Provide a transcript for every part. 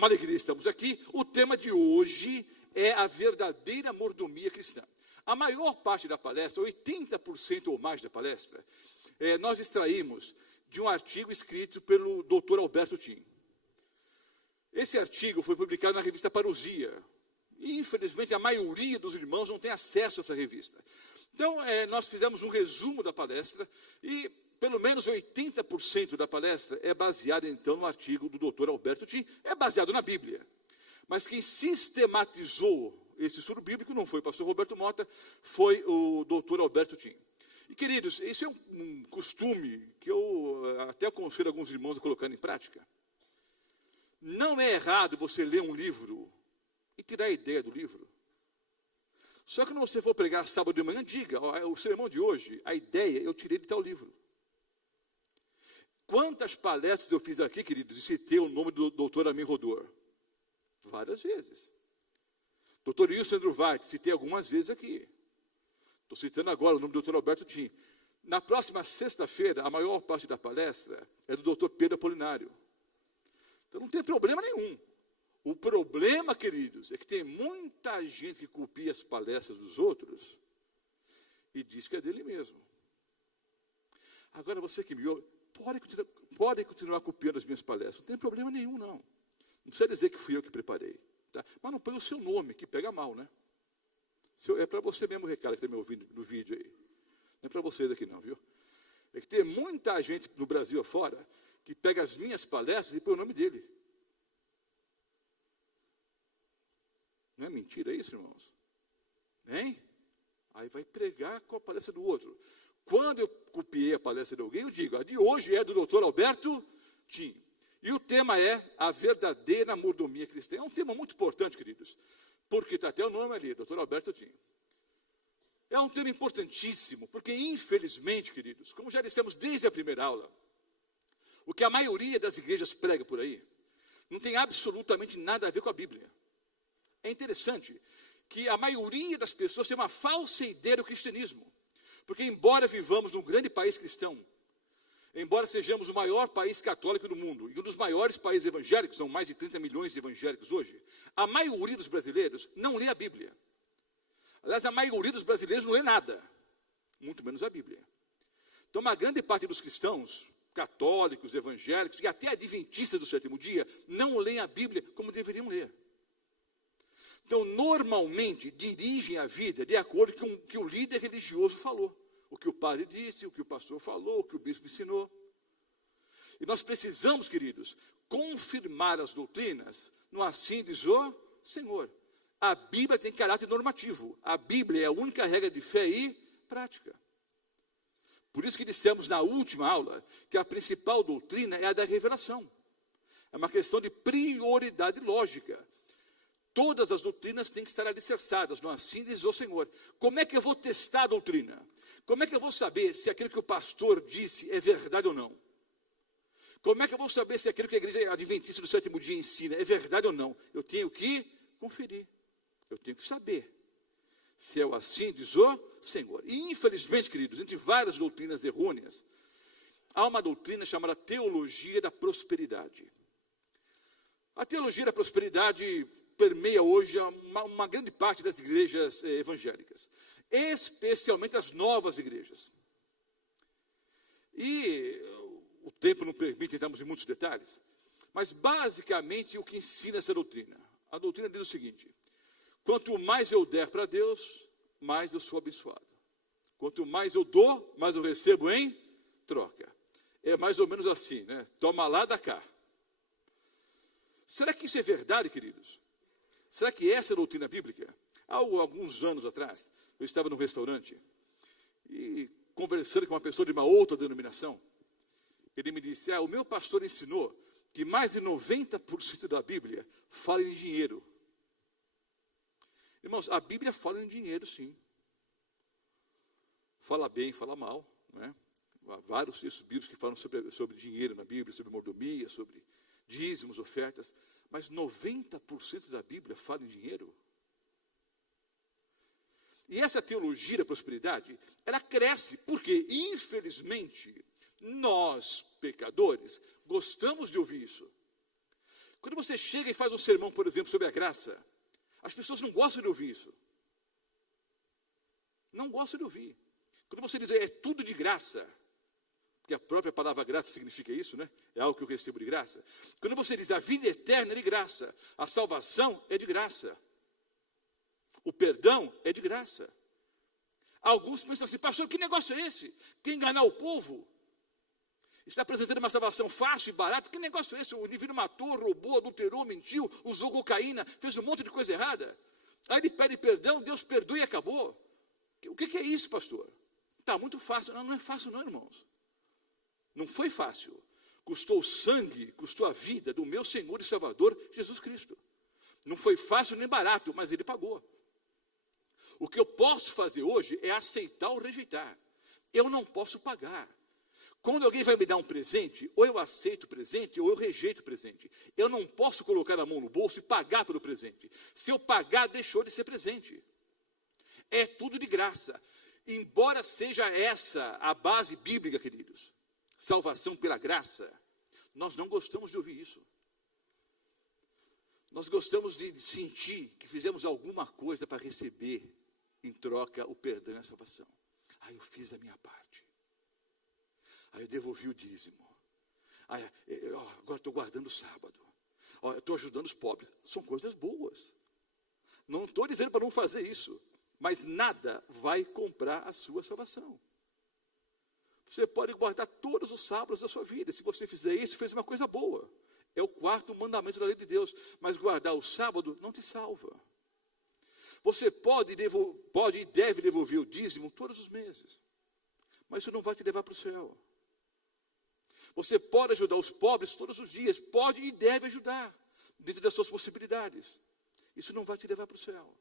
Amada igreja, estamos aqui. O tema de hoje é a verdadeira mordomia cristã. A maior parte da palestra, 80% ou mais da palestra, nós extraímos de um artigo escrito pelo Dr. Alberto Tim. Esse artigo foi publicado na revista Parousia. E, infelizmente, a maioria dos irmãos não tem acesso a essa revista. Então, nós fizemos um resumo da palestra e pelo menos 80% da palestra é baseada, então, no artigo do Dr. Alberto Tim. É baseado na Bíblia. Mas quem sistematizou esse estudo bíblico não foi o pastor Roberto Mota, foi o Dr. Alberto Tim. E, queridos, isso é um costume que eu até aconselho alguns irmãos a colocar em prática. Não é errado você ler um livro e tirar a ideia do livro. Só que quando você for pregar sábado de manhã, diga, o sermão de hoje, a ideia eu tirei de tal livro. Quantas palestras eu fiz aqui, queridos, e citei o nome do Dr. Amin Rodor? Várias vezes. Dr. Wilson Andrew White, citei algumas vezes aqui. Estou citando agora o nome do Dr. Alberto Tim. Na próxima sexta-feira, a maior parte da palestra é do Dr. Pedro Apolinário. Então não tem problema nenhum. O problema, queridos, é que tem muita gente que copia as palestras dos outros e diz que é dele mesmo. Agora, você que me ouve, pode continuar copiando as minhas palestras, não tem problema nenhum, não. Não precisa dizer que fui eu que preparei. Tá? Mas não põe o seu nome, que pega mal, né? É para você mesmo, Ricardo, que está me ouvindo no vídeo aí. Não é para vocês aqui não, viu? É que tem muita gente no Brasil afora que pega as minhas palestras e põe o nome dele. Não é mentira isso, irmãos? Hein? Aí vai pregar com a palestra do outro. Quando eu copiei a palestra de alguém, eu digo, a de hoje é do Dr. Alberto Tim. E o tema é a verdadeira mordomia cristã. É um tema muito importante, queridos, porque está até o nome ali, Dr. Alberto Tim. É um tema importantíssimo, porque infelizmente, queridos, como já dissemos desde a primeira aula, o que a maioria das igrejas prega por aí, não tem absolutamente nada a ver com a Bíblia. É interessante que a maioria das pessoas tem uma falsa ideia do cristianismo. Porque embora vivamos num grande país cristão, embora sejamos o maior país católico do mundo, e um dos maiores países evangélicos, são mais de 30 milhões de evangélicos hoje, a maioria dos brasileiros não lê a Bíblia. Aliás, a maioria dos brasileiros não lê nada, muito menos a Bíblia. Então, uma grande parte dos cristãos, católicos, evangélicos, e até adventistas do sétimo dia, não leem a Bíblia como deveriam ler. Então, normalmente, dirigem a vida de acordo com o que o líder religioso falou. O que o padre disse, o que o pastor falou, o que o bispo ensinou. E nós precisamos, queridos, confirmar as doutrinas no assim diz o Senhor. A Bíblia tem caráter normativo. A Bíblia é a única regra de fé e prática. Por isso que dissemos na última aula que a principal doutrina é a da revelação. É uma questão de prioridade lógica. Todas as doutrinas têm que estar alicerçadas, não assim diz o Senhor. Como é que eu vou testar a doutrina? Como é que eu vou saber se aquilo que o pastor disse é verdade ou não? Como é que eu vou saber se aquilo que a igreja adventista do sétimo dia ensina é verdade ou não? Eu tenho que conferir. Eu tenho que saber se é o assim diz o Senhor. E infelizmente, queridos, entre várias doutrinas errôneas, há uma doutrina chamada teologia da prosperidade. A teologia da prosperidade permeia hoje uma grande parte das igrejas evangélicas, especialmente as novas igrejas. E o tempo não permite entrarmos em muitos detalhes, mas basicamente o que ensina essa doutrina? A doutrina diz o seguinte: quanto mais eu der para Deus, mais eu sou abençoado. Quanto mais eu dou, mais eu recebo em troca. É mais ou menos assim, né? Toma lá, dá cá. Será que isso é verdade, queridos? Será que essa é a doutrina bíblica? Há alguns anos atrás, eu estava num restaurante e conversando com uma pessoa de uma outra denominação, ele me disse, o meu pastor ensinou que mais de 90% da Bíblia fala em dinheiro. Irmãos, a Bíblia fala em dinheiro, sim. Fala bem, fala mal, né? Há vários textos bíblicos que falam sobre dinheiro na Bíblia, sobre mordomia, sobre dízimos, ofertas, mas 90% da Bíblia fala em dinheiro. E essa teologia da prosperidade, ela cresce, porque, infelizmente, nós, pecadores, gostamos de ouvir isso. Quando você chega e faz um sermão, por exemplo, sobre a graça, as pessoas não gostam de ouvir isso. Não gostam de ouvir. Quando você diz, é tudo de graça, porque a própria palavra graça significa isso, né? É algo que eu recebo de graça. Quando você diz, a vida eterna é de graça, a salvação é de graça, o perdão é de graça. Alguns pensam assim, pastor, que negócio é esse? Quer enganar o povo? Está apresentando uma salvação fácil e barata? Que negócio é esse? O indivíduo matou, roubou, adulterou, mentiu, usou cocaína, fez um monte de coisa errada. Aí ele pede perdão, Deus perdoa e acabou. O que é isso, pastor? Está muito fácil. Não, não é fácil não, irmãos. Não foi fácil. Custou o sangue, custou a vida do meu Senhor e Salvador, Jesus Cristo. Não foi fácil nem barato, mas Ele pagou. O que eu posso fazer hoje é aceitar ou rejeitar. Eu não posso pagar. Quando alguém vai me dar um presente, ou eu aceito o presente, ou eu rejeito o presente. Eu não posso colocar a mão no bolso e pagar pelo presente. Se eu pagar, deixou de ser presente. É tudo de graça. Embora seja essa a base bíblica, queridos, salvação pela graça, nós não gostamos de ouvir isso. Nós gostamos de sentir que fizemos alguma coisa para receber em troca o perdão e a salvação. Aí eu fiz a minha parte. Aí eu devolvi o dízimo. Aí, agora estou guardando o sábado. Eu estou ajudando os pobres. São coisas boas. Não estou dizendo para não fazer isso. Mas nada vai comprar a sua salvação. Você pode guardar todos os sábados da sua vida. Se você fizer isso, fez uma coisa boa. É o 4º mandamento da lei de Deus. Mas guardar o sábado não te salva. Você pode e deve devolver o dízimo todos os meses. Mas isso não vai te levar para o céu. Você pode ajudar os pobres todos os dias. Pode e deve ajudar. Dentro das suas possibilidades. Isso não vai te levar para o céu.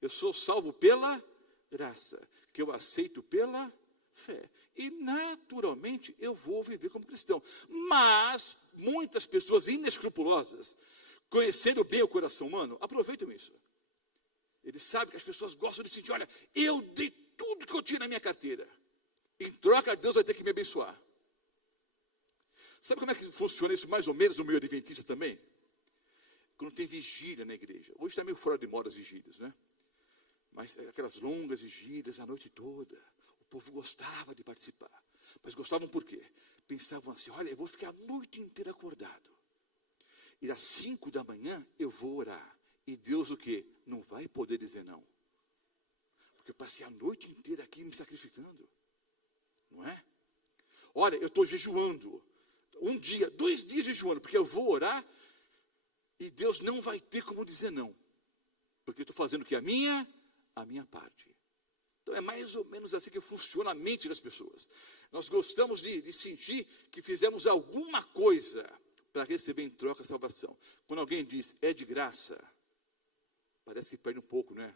Eu sou salvo pela graça, que eu aceito pela fé. E naturalmente eu vou viver como cristão. Mas muitas pessoas inescrupulosas, conhecendo bem o coração humano, aproveitam isso. Eles sabem que as pessoas gostam de sentir, olha, eu dei tudo que eu tinha na minha carteira. Em troca, Deus vai ter que me abençoar. Sabe como é que funciona isso mais ou menos no meio adventista também? Quando tem vigília na igreja. Hoje está meio fora de moda as vigílias, né? Mas aquelas longas vigílias a noite toda, o povo gostava de participar. Mas gostavam por quê? Pensavam assim, olha, eu vou ficar a noite inteira acordado. E às 5 da manhã eu vou orar. E Deus o quê? Não vai poder dizer não. Porque eu passei a noite inteira aqui me sacrificando. Não é? Olha, eu estou jejuando. 1 dia, 2 dias jejuando, porque eu vou orar e Deus não vai ter como dizer não. Porque eu estou fazendo o que? A minha parte. Então é mais ou menos assim que funciona a mente das pessoas. Nós gostamos de sentir que fizemos alguma coisa para receber em troca a salvação. Quando alguém diz, é de graça, parece que perde um pouco, né?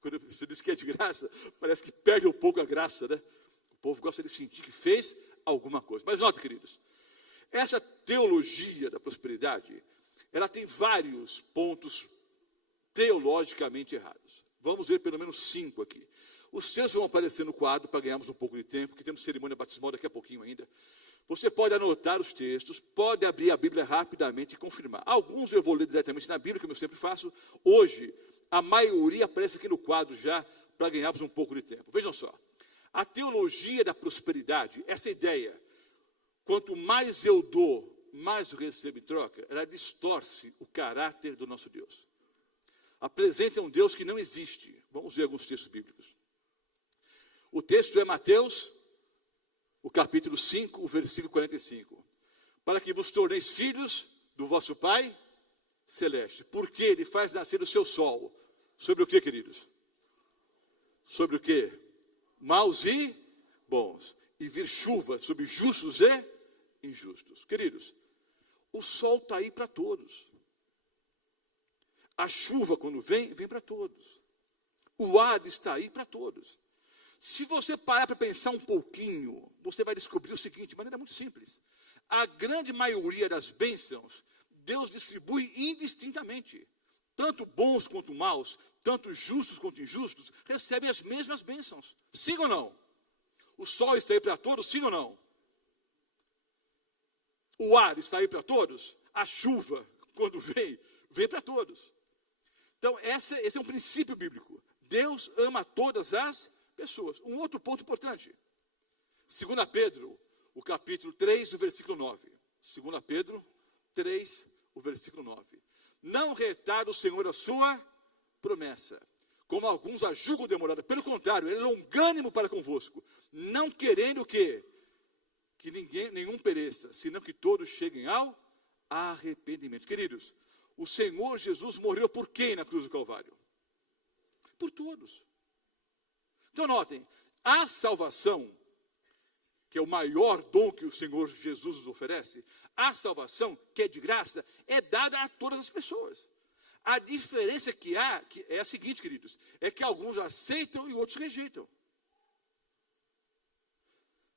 Quando você diz que é de graça, parece que perde um pouco a graça, né? O povo gosta de sentir que fez alguma coisa. Mas nota, queridos, essa teologia da prosperidade, ela tem vários pontos teologicamente errados. Vamos ver pelo menos 5 aqui. Os textos vão aparecer no quadro para ganharmos um pouco de tempo, porque temos cerimônia batismal daqui a pouquinho ainda. Você pode anotar os textos, pode abrir a Bíblia rapidamente e confirmar. Alguns eu vou ler diretamente na Bíblia, como eu sempre faço. Hoje, a maioria aparece aqui no quadro já, para ganharmos um pouco de tempo. Vejam só. A teologia da prosperidade, essa ideia, quanto mais eu dou, mais eu recebo em troca, ela distorce o caráter do nosso Deus. Apresenta um Deus que não existe. Vamos ver alguns textos bíblicos. O texto é Mateus, o capítulo 5, o versículo 45. Para que vos torneis filhos do vosso Pai celeste. Porque Ele faz nascer o seu sol. Sobre o que, queridos? Sobre o que? Maus e bons. E vir chuva sobre justos e injustos. Queridos, o sol está aí para todos. A chuva, quando vem para todos. O ar está aí para todos. Se você parar para pensar um pouquinho, você vai descobrir o seguinte, de maneira muito simples. A grande maioria das bênçãos, Deus distribui indistintamente. Tanto bons quanto maus, tanto justos quanto injustos, recebem as mesmas bênçãos. Sim ou não? O sol está aí para todos, sim ou não? O ar está aí para todos. A chuva, quando vem, vem para todos. Então, esse é um princípio bíblico. Deus ama todas as pessoas. Um outro ponto importante. 2 Pedro, o capítulo 3, o versículo 9. 2 Pedro 3, o versículo 9. Não retarda o Senhor a sua promessa, como alguns a julgam demorada. Pelo contrário, ele é longânimo para convosco, não querendo o quê? Que nenhum pereça, senão que todos cheguem ao arrependimento. Queridos, o Senhor Jesus morreu por quem na cruz do Calvário? Por todos. Então notem, a salvação, que é o maior dom que o Senhor Jesus nos oferece, a salvação, que é de graça, é dada a todas as pessoas. A diferença que há é a seguinte, queridos, é que alguns aceitam e outros rejeitam.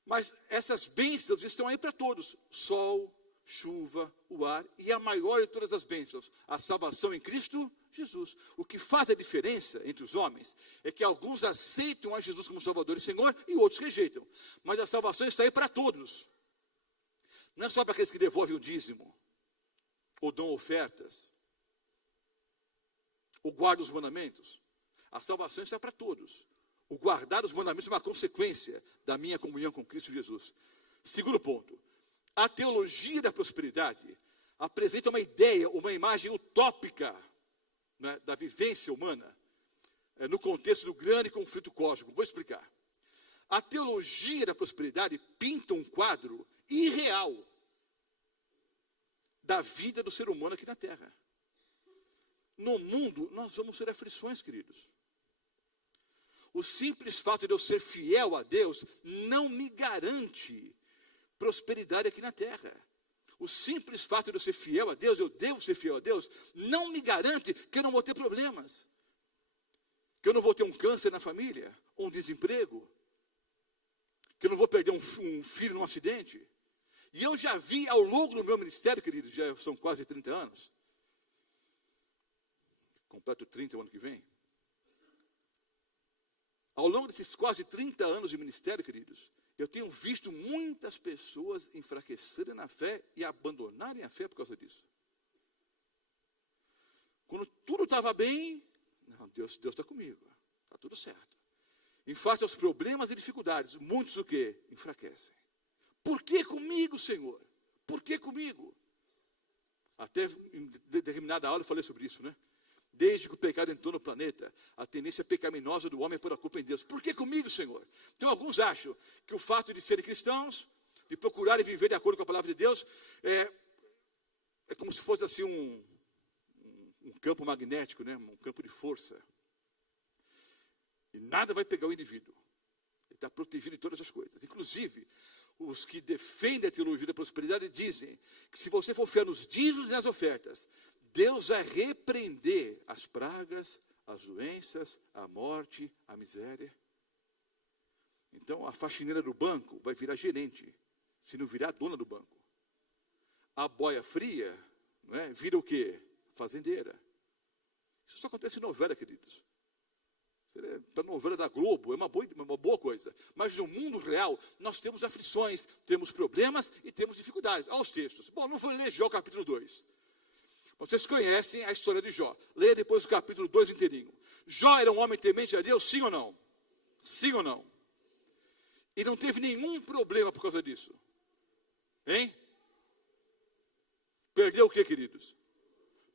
Mas essas bênçãos estão aí para todos. Sol, chuva, o ar, e a maior de todas as bênçãos, a salvação em Cristo Jesus. O que faz a diferença entre os homens é que alguns aceitam a Jesus como Salvador e Senhor e outros rejeitam. Mas a salvação está aí para todos. Não é só para aqueles que devolvem o dízimo, ou dão ofertas, ou guardam os mandamentos. A salvação está para todos. O guardar os mandamentos é uma consequência da minha comunhão com Cristo Jesus. Segundo ponto, a teologia da prosperidade apresenta uma ideia, uma imagem utópica, né, da vivência humana, no contexto do grande conflito cósmico. Vou explicar. A teologia da prosperidade pinta um quadro irreal da vida do ser humano aqui na Terra. No mundo, nós vamos ter aflições, queridos. O simples fato de eu ser fiel a Deus não me garante prosperidade aqui na Terra. O simples fato de eu ser fiel a Deus, eu devo ser fiel a Deus, não me garante que eu não vou ter problemas. Que eu não vou ter um câncer na família, ou um desemprego. Que eu não vou perder um filho num acidente. E eu já vi ao longo do meu ministério, queridos, já são quase 30 anos. Completo 30 o ano que vem. Ao longo desses quase 30 anos de ministério, queridos, eu tenho visto muitas pessoas enfraquecerem na fé e abandonarem a fé por causa disso. Quando tudo estava bem, não, Deus está comigo, está tudo certo. Em face aos problemas e dificuldades, muitos o quê? Enfraquecem. Por que comigo, Senhor? Por que comigo? Até em determinada aula eu falei sobre isso, né? Desde que o pecado entrou no planeta, a tendência pecaminosa do homem é pôr a culpa em Deus. Por que comigo, Senhor? Então, alguns acham que o fato de serem cristãos, de procurarem viver de acordo com a palavra de Deus, é como se fosse assim um campo magnético, né? Um campo de força. E nada vai pegar o indivíduo. Ele está protegido de todas as coisas. Inclusive, os que defendem a teologia da prosperidade dizem que se você for fiel nos dízimos e nas ofertas, Deus vai repreender as pragas, as doenças, a morte, a miséria. Então, a faxineira do banco vai virar gerente, se não virar dona do banco. A boia fria, não é, vira o quê? Fazendeira. Isso só acontece em novela, queridos. Para a novela da Globo, é uma boa coisa. Mas no mundo real, nós temos aflições, temos problemas e temos dificuldades. Olha os textos. Bom, não vou ler Jó capítulo 2. Vocês conhecem a história de Jó. Leia depois o capítulo 2 inteirinho. Jó era um homem temente a Deus, sim ou não? Sim ou não? E não teve nenhum problema por causa disso. Hein? Perdeu o que, queridos?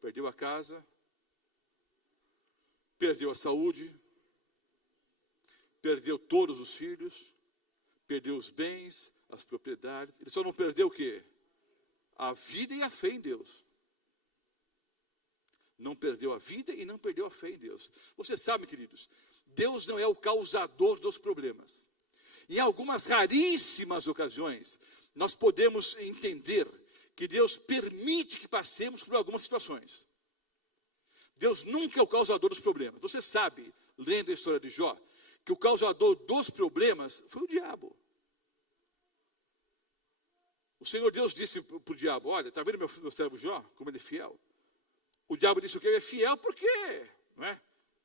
Perdeu a casa, perdeu a saúde, perdeu todos os filhos, perdeu os bens, as propriedades. Ele só não perdeu o quê? A vida e a fé em Deus. Não perdeu a vida e não perdeu a fé em Deus. Você sabe, queridos, Deus não é o causador dos problemas. Em algumas raríssimas ocasiões, nós podemos entender que Deus permite que passemos por algumas situações. Deus nunca é o causador dos problemas. Você sabe, lendo a história de Jó, que o causador dos problemas foi o diabo. O Senhor Deus disse para o diabo, olha, está vendo meu servo Jó, como ele é fiel? O diabo disse o quê? Ele é fiel porque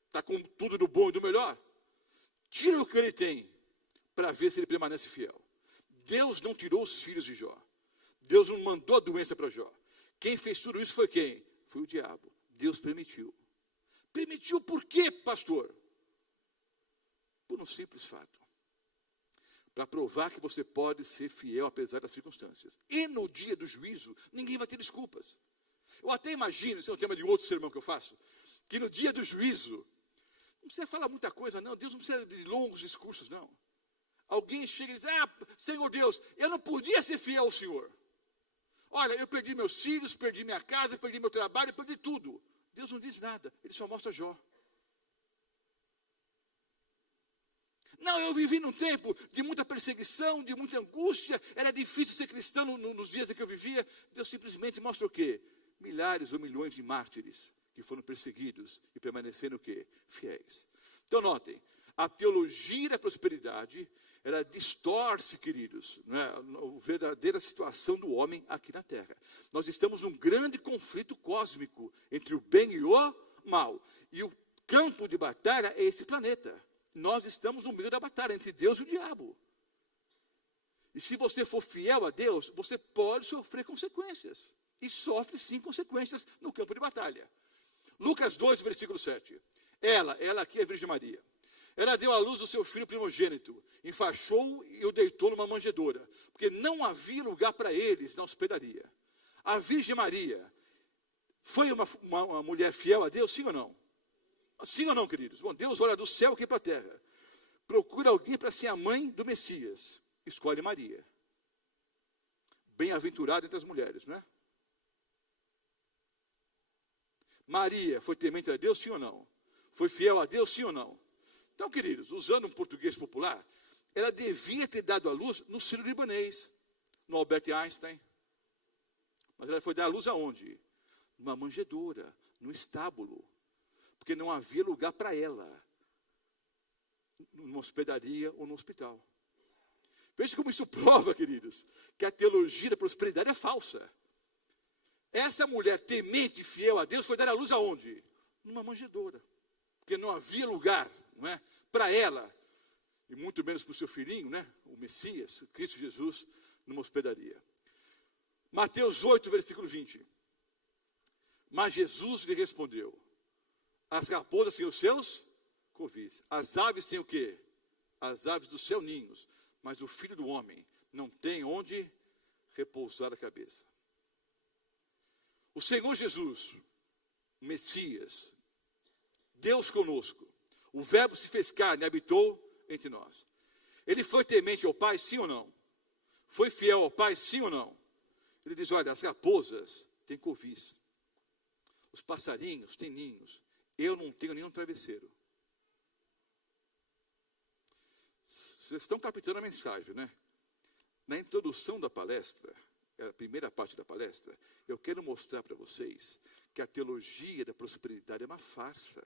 está com tudo do bom e do melhor. Tira o que ele tem para ver se ele permanece fiel. Deus não tirou os filhos de Jó. Deus não mandou a doença para Jó. Quem fez tudo isso foi quem? Foi o diabo. Deus permitiu. Permitiu por quê, pastor? Por um simples fato. Para provar que você pode ser fiel apesar das circunstâncias. E no dia do juízo, ninguém vai ter desculpas. Eu até imagino, esse é o tema de outro sermão que eu faço, que no dia do juízo, não precisa falar muita coisa não, Deus não precisa de longos discursos não. Alguém chega e diz, Senhor Deus, eu não podia ser fiel ao Senhor. Olha, eu perdi meus filhos, perdi minha casa, perdi meu trabalho, perdi tudo. Deus não diz nada, Ele só mostra Jó. Não, eu vivi num tempo de muita perseguição, de muita angústia, era difícil ser cristão nos dias em que eu vivia. Deus simplesmente mostra o quê? Milhares ou milhões de mártires que foram perseguidos e permaneceram o quê? Fiéis. Então notem, a teologia da prosperidade, ela distorce, queridos, não é? A verdadeira situação do homem aqui na terra. Nós estamos num grande conflito cósmico entre o bem e o mal. E o campo de batalha é esse planeta. Nós estamos no meio da batalha entre Deus e o diabo. E se você for fiel a Deus, você pode sofrer consequências. E sofre sim consequências no campo de batalha. Lucas 2, versículo 7. Ela aqui é a Virgem Maria. Ela deu à luz o seu filho primogênito, enfaixou e o deitou numa manjedoura, porque não havia lugar para eles na hospedaria. A Virgem Maria foi uma mulher fiel a Deus, sim ou não? Sim ou não, queridos? Bom, Deus olha do céu aqui para a terra. Procura alguém para ser a mãe do Messias. Escolhe Maria. Bem-aventurada entre as mulheres, não é? Maria foi temente a Deus, sim ou não? Foi fiel a Deus, sim ou não? Então, queridos, usando um português popular, ela devia ter dado à luz no Sírio-Libanês, no Albert Einstein. Mas ela foi dar à luz aonde? Numa manjedoura, num estábulo. Porque não havia lugar para ela, numa hospedaria ou no hospital. Veja como isso prova, queridos, que a teologia da prosperidade é falsa. Essa mulher temente e fiel a Deus foi dar à luz aonde? Numa manjedoura. Porque não havia lugar, não é, para ela, e muito menos para o seu filhinho, né, o Messias, Cristo Jesus, numa hospedaria. Mateus 8, versículo 20. Mas Jesus lhe respondeu: as raposas têm os seus covis, as aves têm o quê? As aves do céu ninhos, mas o Filho do Homem não tem onde repousar a cabeça. O Senhor Jesus, o Messias, Deus conosco, o Verbo se fez carne e habitou entre nós. Ele foi temente ao Pai, sim ou não? Foi fiel ao Pai, sim ou não? Ele diz, olha, as raposas têm covis, os passarinhos têm ninhos, eu não tenho nenhum travesseiro. Vocês estão captando a mensagem, né? Na introdução da palestra, a primeira parte da palestra, eu quero mostrar para vocês que a teologia da prosperidade é uma farsa.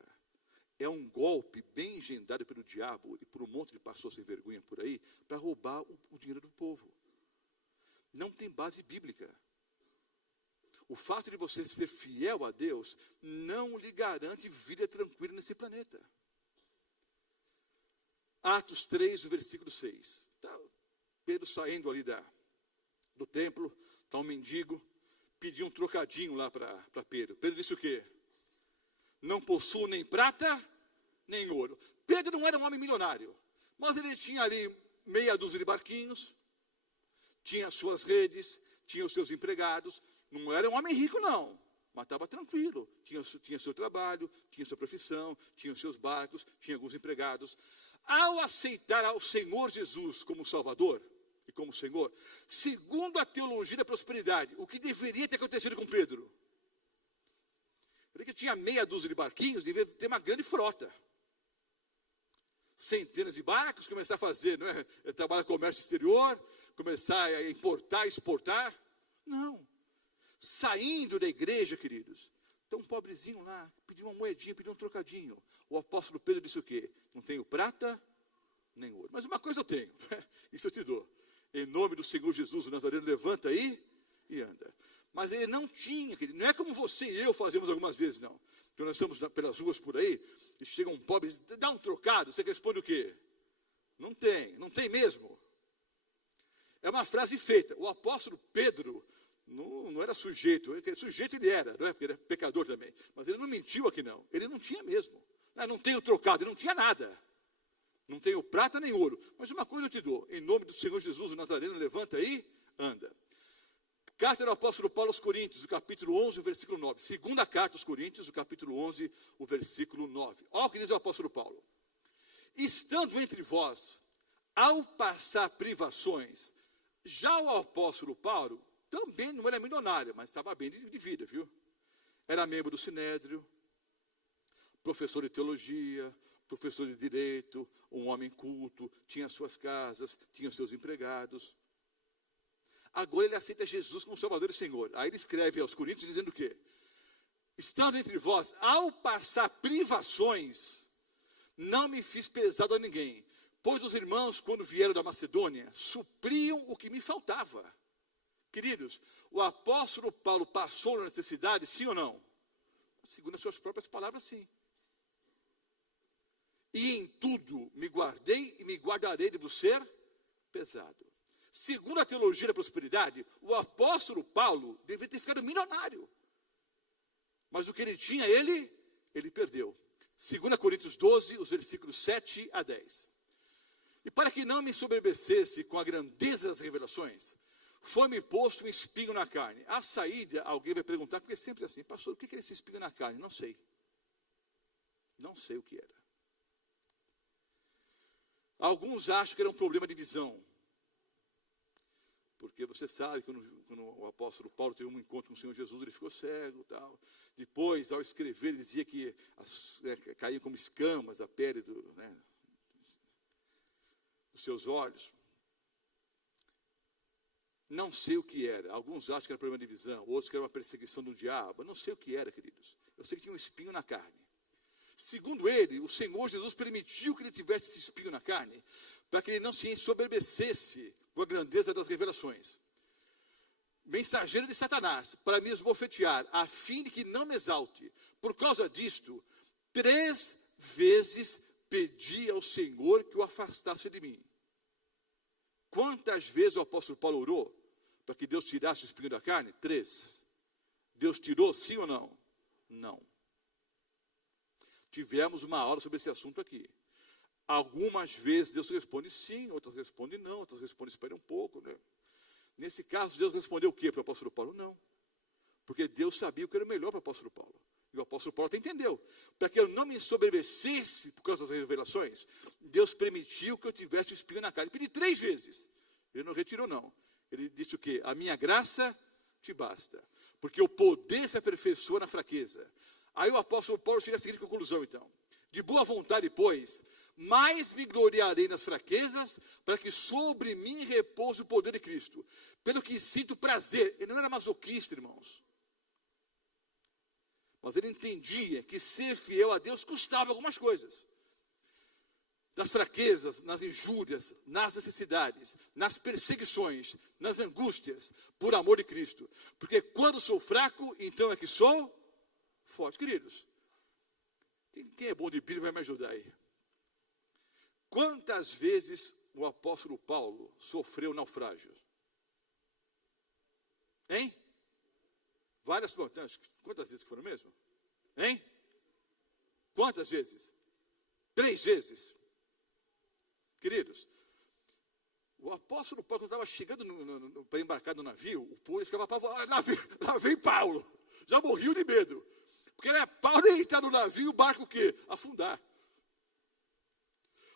É um golpe bem engendrado pelo diabo e por um monte de pastores sem vergonha por aí, para roubar o dinheiro do povo. Não tem base bíblica. O fato de você ser fiel a Deus não lhe garante vida tranquila nesse planeta. Atos 3, versículo 6. Tá Pedro saindo ali do templo, está um mendigo, pediu um trocadinho lá para Pedro. Pedro disse o quê? Não possuo nem prata, nem ouro. Pedro não era um homem milionário, mas ele tinha ali meia dúzia de barquinhos, tinha as suas redes, tinha os seus empregados. Não era um homem rico, não, mas estava tranquilo. Tinha seu trabalho, tinha sua profissão, tinha os seus barcos, tinha alguns empregados. Ao aceitar ao Senhor Jesus como Salvador e como Senhor, segundo a teologia da prosperidade, o que deveria ter acontecido com Pedro? Ele que tinha meia dúzia de barquinhos, devia ter uma grande frota. Centenas de barcos, começar a fazer, não é? Trabalhar comércio exterior, começar a importar, exportar. Não. Saindo da igreja, queridos, então um pobrezinho lá, pediu uma moedinha, pediu um trocadinho. O apóstolo Pedro disse o quê? Não tenho prata, nem ouro. Mas uma coisa eu tenho, isso eu te dou. Em nome do Senhor Jesus, o Nazareno, levanta aí e anda. Mas ele não tinha, querido, não é como você e eu fazemos algumas vezes, não. Quando nós estamos pelas ruas por aí, e chega um pobre e diz, dá um trocado, você responde o quê? Não tem mesmo. É uma frase feita. O apóstolo Pedro não era sujeito. Sujeito ele era, não é? Porque ele é pecador também. Mas ele não mentiu aqui, não. Ele não tinha mesmo. Não tenho trocado, ele não tinha nada. Não tenho prata nem ouro. Mas uma coisa eu te dou. Em nome do Senhor Jesus, o Nazareno, levanta aí, anda. Carta do apóstolo Paulo aos Coríntios, o capítulo 11, o versículo 9. Segunda carta aos Coríntios, o capítulo 11, o versículo 9. Olha o que diz o apóstolo Paulo. Estando entre vós, ao passar privações, já o apóstolo Paulo também não era milionário, mas estava bem de vida, viu? Era membro do Sinédrio, professor de teologia, professor de direito, um homem culto, tinha suas casas, tinha seus empregados. Agora ele aceita Jesus como Salvador e Senhor. Aí ele escreve aos Coríntios dizendo o quê? Estando entre vós, ao passar privações, não me fiz pesado a ninguém, pois os irmãos, quando vieram da Macedônia, supriam o que me faltava. Queridos, o apóstolo Paulo passou na necessidade, sim ou não? Segundo as suas próprias palavras, sim. E em tudo me guardei e me guardarei de vos ser pesado. Segundo a teologia da prosperidade, o apóstolo Paulo deveria ter ficado milionário. Mas o que ele tinha, ele perdeu. 2 Coríntios 12, os versículos 7 a 10. E para que não me soberbecesse com a grandeza das revelações, foi-me posto um espinho na carne. À saída, alguém vai perguntar, porque é sempre assim, pastor, o que é esse espinho na carne? Não sei. Não sei o que era. Alguns acham que era um problema de visão. Porque você sabe que quando o apóstolo Paulo teve um encontro com o Senhor Jesus, ele ficou cego e tal. Depois, ao escrever, ele dizia que caía como escamas a pele dos seus olhos. Não sei o que era. Alguns acham que era problema de visão, outros que era uma perseguição do diabo. Eu não sei o que era, queridos. Eu sei que tinha um espinho na carne. Segundo ele, o Senhor Jesus permitiu que ele tivesse esse espinho na carne, para que ele não se ensoberbecesse com a grandeza das revelações. Mensageiro de Satanás, para me esbofetear, a fim de que não me exalte. Por causa disto, 3 vezes pedi ao Senhor que o afastasse de mim. Quantas vezes o apóstolo Paulo orou para que Deus tirasse o espinho da carne? 3. Deus tirou, sim ou não? Não. Tivemos uma aula sobre esse assunto aqui. Algumas vezes Deus responde sim, outras responde não, outras responde espere um pouco, né? Nesse caso, Deus respondeu o quê para o apóstolo Paulo? Não. Porque Deus sabia o que era melhor para o apóstolo Paulo. E o apóstolo Paulo até entendeu. Para que eu não me ensoberbecesse por causa das revelações, Deus permitiu que eu tivesse o espinho na carne. Pedi 3 vezes. Ele não retirou, não. Ele disse o quê? A minha graça te basta. Porque o poder se aperfeiçoa na fraqueza. Aí o apóstolo Paulo chega à seguinte conclusão, então. De boa vontade, pois, mais me gloriarei nas fraquezas, para que sobre mim repouse o poder de Cristo. Pelo que sinto prazer. Ele não era masoquista, irmãos. Mas ele entendia que ser fiel a Deus custava algumas coisas. Nas fraquezas, nas injúrias, nas necessidades, nas perseguições, nas angústias, por amor de Cristo. Porque quando sou fraco, então é que sou forte. Queridos, quem é bom de Bíblia vai me ajudar aí. Quantas vezes o apóstolo Paulo sofreu naufrágios? Hein? Várias, quantas vezes foram mesmo? Hein? Quantas vezes? 3 vezes. Queridos, o apóstolo Paulo, quando estava chegando para embarcar no navio, o povo ficava apavorado, lá vem Paulo, já morriam de medo. Porque Paulo ia entrar no navio, o barco o quê? Afundar.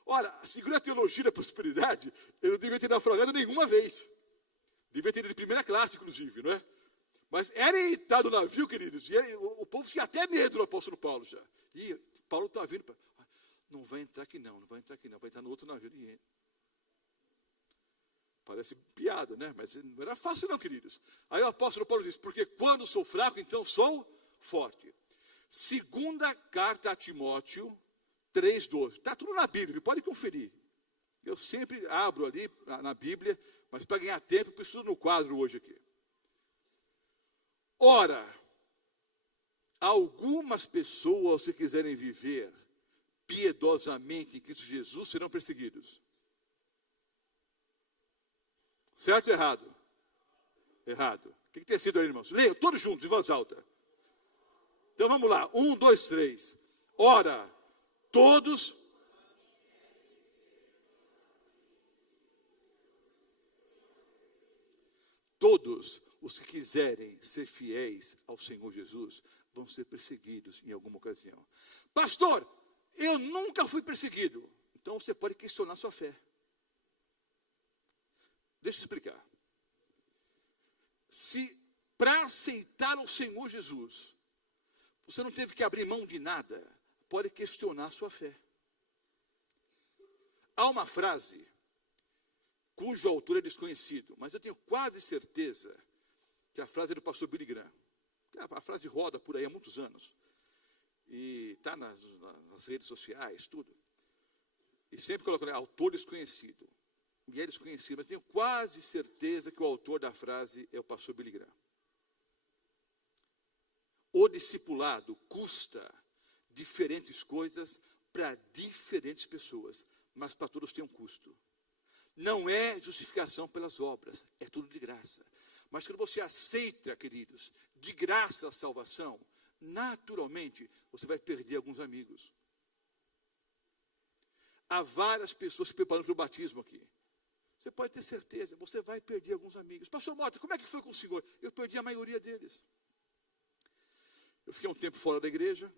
Ora, segundo a teologia da prosperidade, ele não devia ter naufragado nenhuma vez. Devia ter ido de primeira classe, inclusive, não é? Mas era entrar no navio, queridos, e o povo tinha até medo do apóstolo Paulo já. E Paulo está vindo, não vai entrar aqui não, vai entrar no outro navio. E parece piada, né? Mas não era fácil não, queridos. Aí o apóstolo Paulo diz, porque quando sou fraco, então sou forte. Segunda carta a Timóteo 3,12. Está tudo na Bíblia, pode conferir. Eu sempre abro ali na Bíblia, mas para ganhar tempo, preciso no quadro hoje aqui. Ora, algumas pessoas, se quiserem viver piedosamente em Cristo Jesus, serão perseguidos. Certo ou errado? Errado. O que tem sido aí, irmãos? Leiam todos juntos, em voz alta. Então vamos lá. 1, 2, 3. Ora, todos... Todos os que quiserem ser fiéis ao Senhor Jesus vão ser perseguidos em alguma ocasião. Pastor, eu nunca fui perseguido. Então você pode questionar sua fé. Deixa eu explicar. Se para aceitar o Senhor Jesus, você não teve que abrir mão de nada, pode questionar sua fé. Há uma frase cujo autor é desconhecido, mas eu tenho quase certeza que a frase é do pastor Billy Graham. A frase roda por aí há muitos anos. E está nas redes sociais, tudo. E sempre coloca, né, autor desconhecido. E é desconhecido, mas tenho quase certeza que o autor da frase é o pastor Billy Graham. O discipulado custa diferentes coisas para diferentes pessoas, mas para todos tem um custo. Não é justificação pelas obras, é tudo de graça. Mas quando você aceita, queridos, de graça a salvação, naturalmente você vai perder alguns amigos. Há várias pessoas se preparando para o batismo aqui. Você pode ter certeza, você vai perder alguns amigos. Pastor Mota, como é que foi com o senhor? Eu perdi a maioria deles. Eu fiquei um tempo fora da igreja.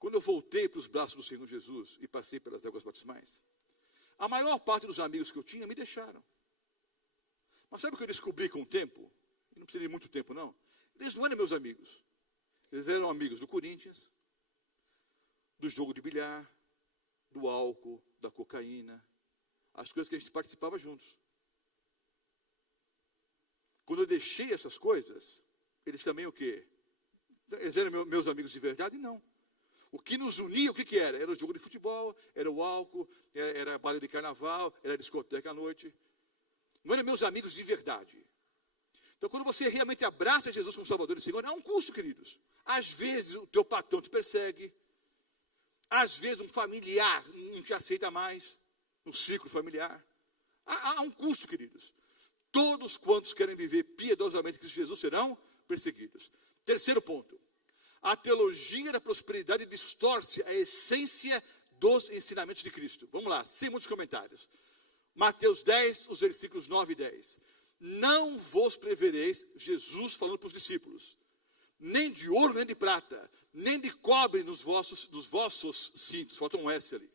Quando eu voltei para os braços do Senhor Jesus e passei pelas águas batismais, a maior parte dos amigos que eu tinha me deixaram. Mas sabe o que eu descobri com o tempo? E não precisa de muito tempo, não. Eles não eram meus amigos. Eles eram amigos do Corinthians, do jogo de bilhar, do álcool, da cocaína, as coisas que a gente participava juntos. Quando eu deixei essas coisas, eles também o quê? Eles eram meus amigos de verdade? Não. O que nos unia, o que era? Era o jogo de futebol, era o álcool, era baile de carnaval, era discoteca à noite. Não eram meus amigos de verdade. Então, quando você realmente abraça Jesus como Salvador e Senhor, há um custo, queridos. Às vezes, o teu patrão te persegue. Às vezes, um familiar não te aceita mais, no ciclo familiar. Há um custo, queridos. Todos quantos querem viver piedosamente com Jesus serão perseguidos. Terceiro ponto. A teologia da prosperidade distorce a essência dos ensinamentos de Cristo. Vamos lá, sem muitos comentários. Mateus 10, os versículos 9 e 10. Não vos prevereis, Jesus falando para os discípulos, nem de ouro, nem de prata, nem de cobre nos vossos cintos, falta um S ali,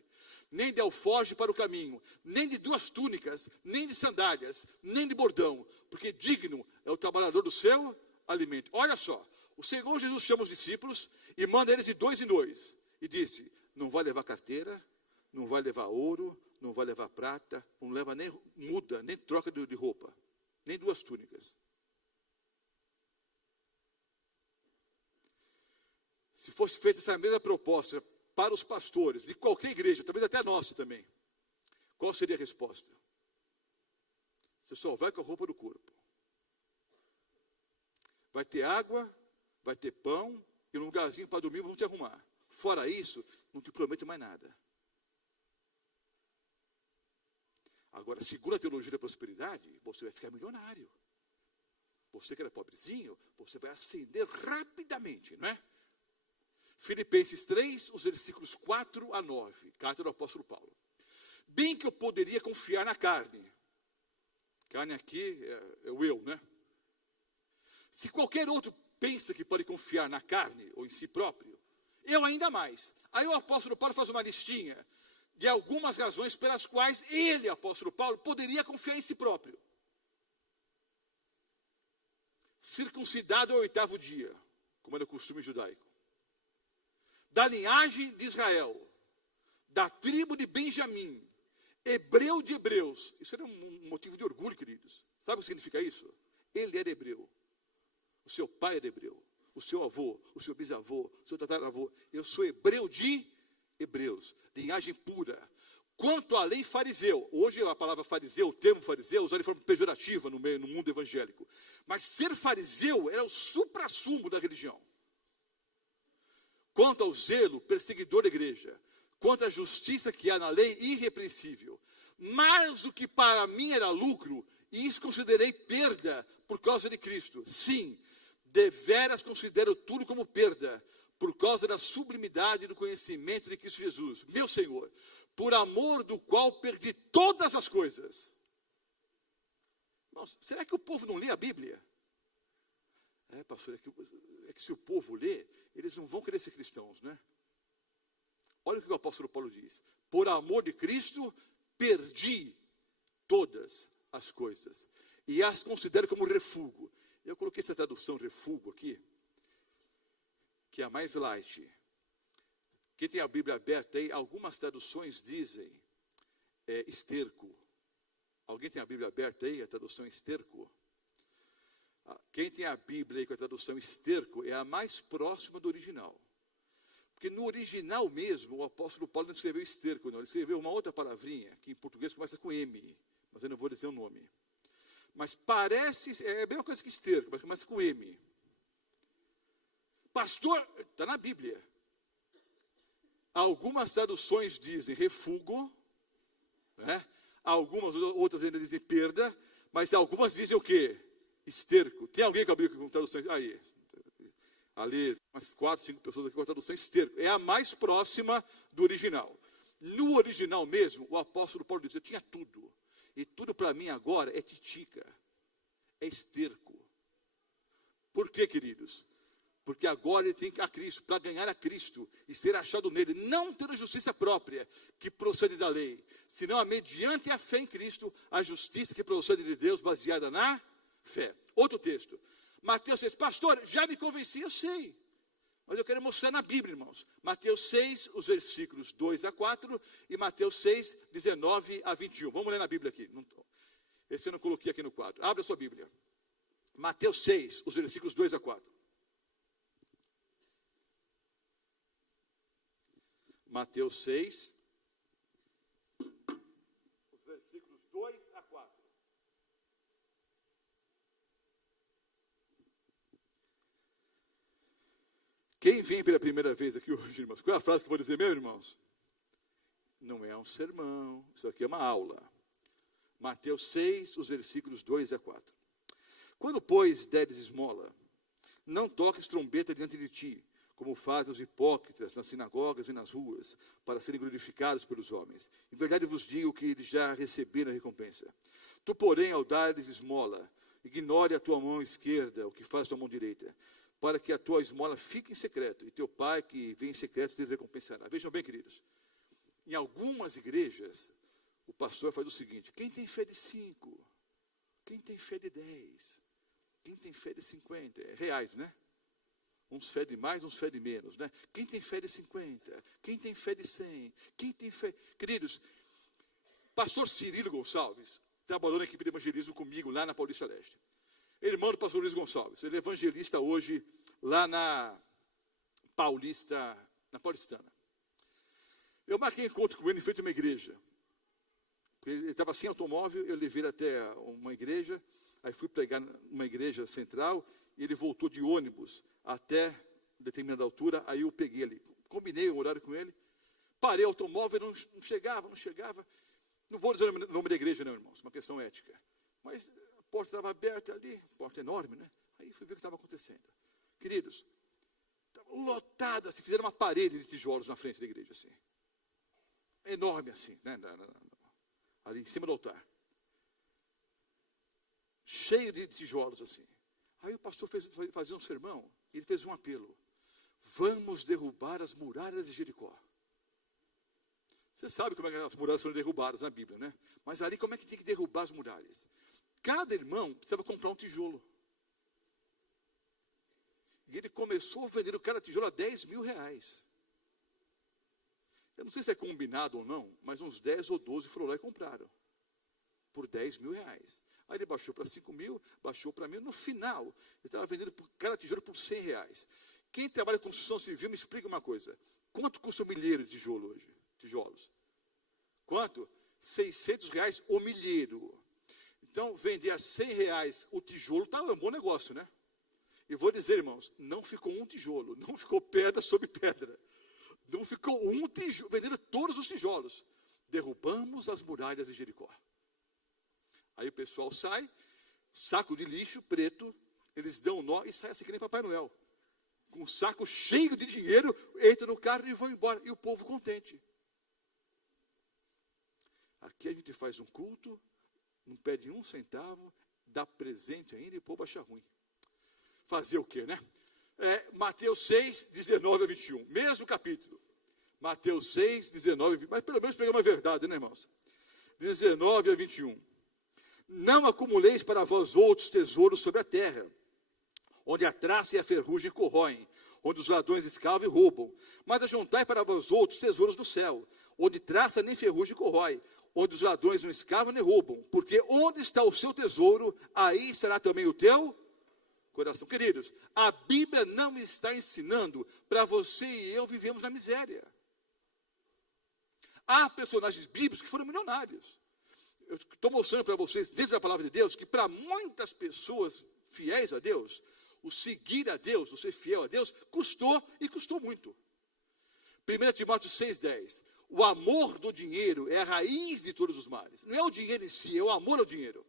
nem de alforje para o caminho, nem de 2 túnicas, nem de sandálias, nem de bordão, porque digno é o trabalhador do seu alimento. Olha só. O Senhor Jesus chama os discípulos e manda eles de 2 em 2. E disse, não vai levar carteira, não vai levar ouro, não vai levar prata, não leva nem muda, nem troca de roupa, nem 2 túnicas. Se fosse feita essa mesma proposta para os pastores de qualquer igreja, talvez até a nossa também, qual seria a resposta? Você só vai com a roupa do corpo. Vai ter água, vai ter pão e um lugarzinho para dormir vão te arrumar. Fora isso, não te prometo mais nada. Agora, segundo a teologia da prosperidade, você vai ficar milionário. Você que era pobrezinho, você vai ascender rapidamente, não é? Filipenses 3, os versículos 4 a 9, carta do apóstolo Paulo. Bem que eu poderia confiar na carne. Carne aqui é o eu, né? Se qualquer outro pensa que pode confiar na carne ou em si próprio, eu ainda mais. Aí o apóstolo Paulo faz uma listinha de algumas razões pelas quais ele, apóstolo Paulo, poderia confiar em si próprio. Circuncidado ao 8º dia, como era o costume judaico. Da linhagem de Israel, da tribo de Benjamim, hebreu de hebreus. Isso era um motivo de orgulho, queridos. Sabe o que significa isso? Ele era hebreu. O seu pai era hebreu. O seu avô, o seu bisavô, o seu tataravô. Eu sou hebreu de hebreus. Linhagem pura. Quanto à lei fariseu. Hoje a palavra fariseu, o termo fariseu, usado de forma pejorativa no mundo evangélico. Mas ser fariseu era o suprassumo da religião. Quanto ao zelo, perseguidor da igreja. Quanto à justiça que há na lei, irrepreensível. Mas o que para mim era lucro, e isso considerei perda por causa de Cristo. Sim, deveras considero tudo como perda, por causa da sublimidade do conhecimento de Cristo Jesus, meu Senhor, por amor do qual perdi todas as coisas. Irmãos, será que o povo não lê a Bíblia? Pastor, é que se o povo lê, eles não vão querer ser cristãos, né? Olha o que o apóstolo Paulo diz: por amor de Cristo, perdi todas as coisas, e as considero como refúgio. Eu coloquei essa tradução refúgio aqui, que é a mais light. Quem tem a Bíblia aberta aí, algumas traduções dizem esterco. Alguém tem a Bíblia aberta aí, a tradução esterco? Quem tem a Bíblia aí com a tradução esterco é a mais próxima do original. Porque no original mesmo, o apóstolo Paulo não escreveu esterco, não. Ele escreveu uma outra palavrinha, que em português começa com M, mas eu não vou dizer o nome. Mas parece, é a mesma coisa que esterco, mas começa com M. Pastor, está na Bíblia. Algumas traduções dizem refúgio, né? Algumas outras ainda dizem perda, mas algumas dizem o quê? Esterco. Tem alguém com a Bíblia com tradução? Aí, ali, umas 4, 5 pessoas aqui com a tradução esterco. É a mais próxima do original. No original mesmo, o apóstolo Paulo diz: eu tinha tudo. E tudo para mim agora é titica, é esterco. Por quê, queridos? Porque agora ele tem a Cristo, para ganhar a Cristo e ser achado nele, não ter a justiça própria que procede da lei, senão mediante a fé em Cristo, a justiça que procede de Deus, baseada na fé. Outro texto, Mateus 6, pastor, já me convenci, eu sei, mas eu quero mostrar na Bíblia, irmãos. Mateus 6, os versículos 2 a 4 e Mateus 6, 19 a 21. Vamos ler na Bíblia aqui. Esse eu não coloquei aqui no quadro. Abra a sua Bíblia. Mateus 6, os versículos 2 a 4. Mateus 6, os versículos 2 a 4. Quem vem pela primeira vez aqui hoje, irmãos? Qual é a frase que eu vou dizer mesmo, irmãos? Não é um sermão, isso aqui é uma aula. Mateus 6, os versículos 2 a 4. Quando, pois, deres esmola, não toques trombeta diante de ti, como fazem os hipócritas nas sinagogas e nas ruas, para serem glorificados pelos homens. Em verdade vos digo que eles já receberam a recompensa. Tu, porém, ao dares esmola, ignore a tua mão esquerda o que faz a tua mão direita, para que a tua esmola fique em secreto, e teu pai que vem em secreto te recompensará. Vejam bem, queridos, em algumas igrejas, o pastor faz o seguinte: quem tem fé de 5, quem tem fé de 10, quem tem fé de 50, reais, né? Uns fé de mais, uns fé de menos, né? Quem tem fé de 50, quem tem fé de 100, quem tem fé... Queridos, pastor Cirilo Gonçalves trabalhou na equipe de evangelismo comigo lá na Paulista Leste. Irmão do pastor Luiz Gonçalves, ele é evangelista hoje lá na Paulistana. Eu marquei encontro com ele em frente a uma igreja. Ele estava sem automóvel, eu levei ele até uma igreja, aí fui pregar numa igreja central, e ele voltou de ônibus até determinada altura, aí eu peguei ele, combinei um horário com ele, parei o automóvel, não chegava. Não vou dizer o nome da igreja não, irmãos, uma questão ética. Mas a porta estava aberta ali, porta enorme, né? Aí fui ver o que estava acontecendo. Queridos, estava lotado, assim, fizeram uma parede de tijolos na frente da igreja, assim. Enorme assim, né? Ali em cima do altar. Cheio de tijolos assim. Aí o pastor fazia um sermão, e ele fez um apelo: vamos derrubar as muralhas de Jericó. Você sabe como é que as muralhas foram derrubadas na Bíblia, né? Mas ali como é que tem que derrubar as muralhas? Cada irmão precisava comprar um tijolo. E ele começou a vender cada tijolo a R$10.000. Eu não sei se é combinado ou não, mas uns 10 ou 12 foram lá e compraram. Por R$10.000. Aí ele baixou para 5.000, baixou para 1.000. No final, ele estava vendendo cada tijolo por R$100. Quem trabalha com construção civil, me explica uma coisa. Quanto custa um milheiro de tijolo hoje? Tijolos. Quanto? R$600 o milheiro. Então, vender a R$100 o tijolo tá um bom negócio, né? E vou dizer, irmãos, não ficou um tijolo, não ficou pedra sobre pedra. Não ficou um tijolo, venderam todos os tijolos. Derrubamos as muralhas de Jericó. Aí o pessoal sai, saco de lixo preto, eles dão um nó e sai assim que nem Papai Noel. Com um saco cheio de dinheiro, entra no carro e vão embora. E o povo contente. Aqui a gente faz um culto, não pede um centavo, dá presente ainda e o povo acha ruim. Fazer o quê, né? Mateus 6, 19 a 21. Mesmo capítulo. Mateus 6, 19 a 21. Mas pelo menos pegamos a verdade, né, irmãos? 19 a 21. Não acumuleis para vós outros tesouros sobre a terra, onde a traça e a ferrugem corroem, onde os ladrões escavam e roubam. Mas ajuntai para vós outros tesouros do céu, onde traça nem ferrugem corrói, onde os ladrões não escavam nem roubam. Porque onde está o seu tesouro, aí estará também o teu coração. Queridos, a Bíblia não está ensinando para você e eu vivemos na miséria. Há personagens bíblicos que foram milionários. Eu estou mostrando para vocês, dentro da palavra de Deus, que para muitas pessoas fiéis a Deus, o seguir a Deus, o ser fiel a Deus, custou e custou muito. 1 Timóteo 6,10. O amor do dinheiro é a raiz de todos os males. Não é o dinheiro em si, é o amor ao dinheiro.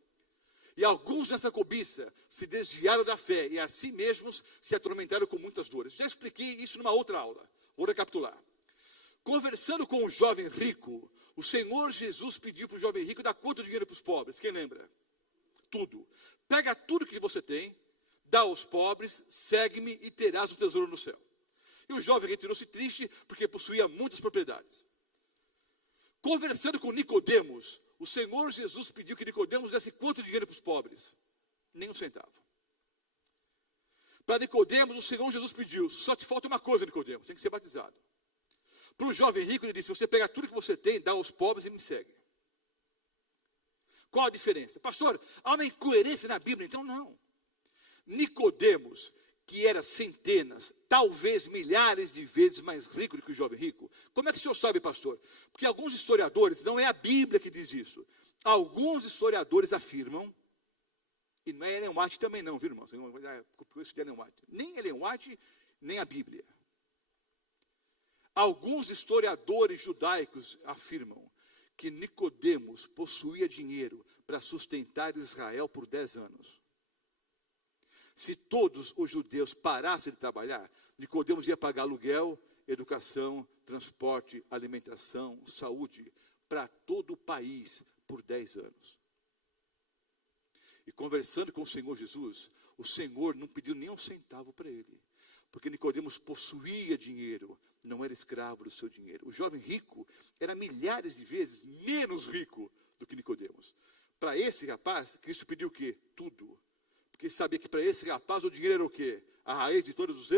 E alguns nessa cobiça se desviaram da fé e a si mesmos se atormentaram com muitas dores. Já expliquei isso numa outra aula. Vou recapitular. Conversando com um jovem rico, o Senhor Jesus pediu para o jovem rico dar quanto dinheiro para os pobres? Quem lembra? Tudo. Pega tudo que você tem, dá aos pobres, segue-me e terás o tesouro no céu. E o jovem retirou-se triste porque possuía muitas propriedades. Conversando com Nicodemos, o Senhor Jesus pediu que Nicodemos desse quanto dinheiro para os pobres? Nem um centavo. Para Nicodemos, o Senhor Jesus pediu, só te falta uma coisa, Nicodemos, tem que ser batizado. Para o jovem rico, ele disse, você pega tudo que você tem, dá aos pobres e me segue. Qual a diferença? Pastor, há uma incoerência na Bíblia? Então não. Nicodemos, que era centenas, talvez milhares de vezes mais rico do que o jovem rico. Como é que o senhor sabe, pastor? Porque alguns historiadores, não é a Bíblia que diz isso. Alguns historiadores afirmam, e não é Ellen White também não, viu, irmãos? Eu estudei Ellen White. Nem Ellen White, nem a Bíblia. Alguns historiadores judaicos afirmam que Nicodemos possuía dinheiro para sustentar Israel por 10 anos. Se todos os judeus parassem de trabalhar, Nicodemos ia pagar aluguel, educação, transporte, alimentação, saúde, para todo o país por 10 anos. E conversando com o Senhor Jesus, o Senhor não pediu nem um centavo para ele. Porque Nicodemos possuía dinheiro, não era escravo do seu dinheiro. O jovem rico era milhares de vezes menos rico do que Nicodemos. Para esse rapaz, Cristo pediu o quê? Tudo. Porque sabia que para esse rapaz o dinheiro era o quê? A raiz de todos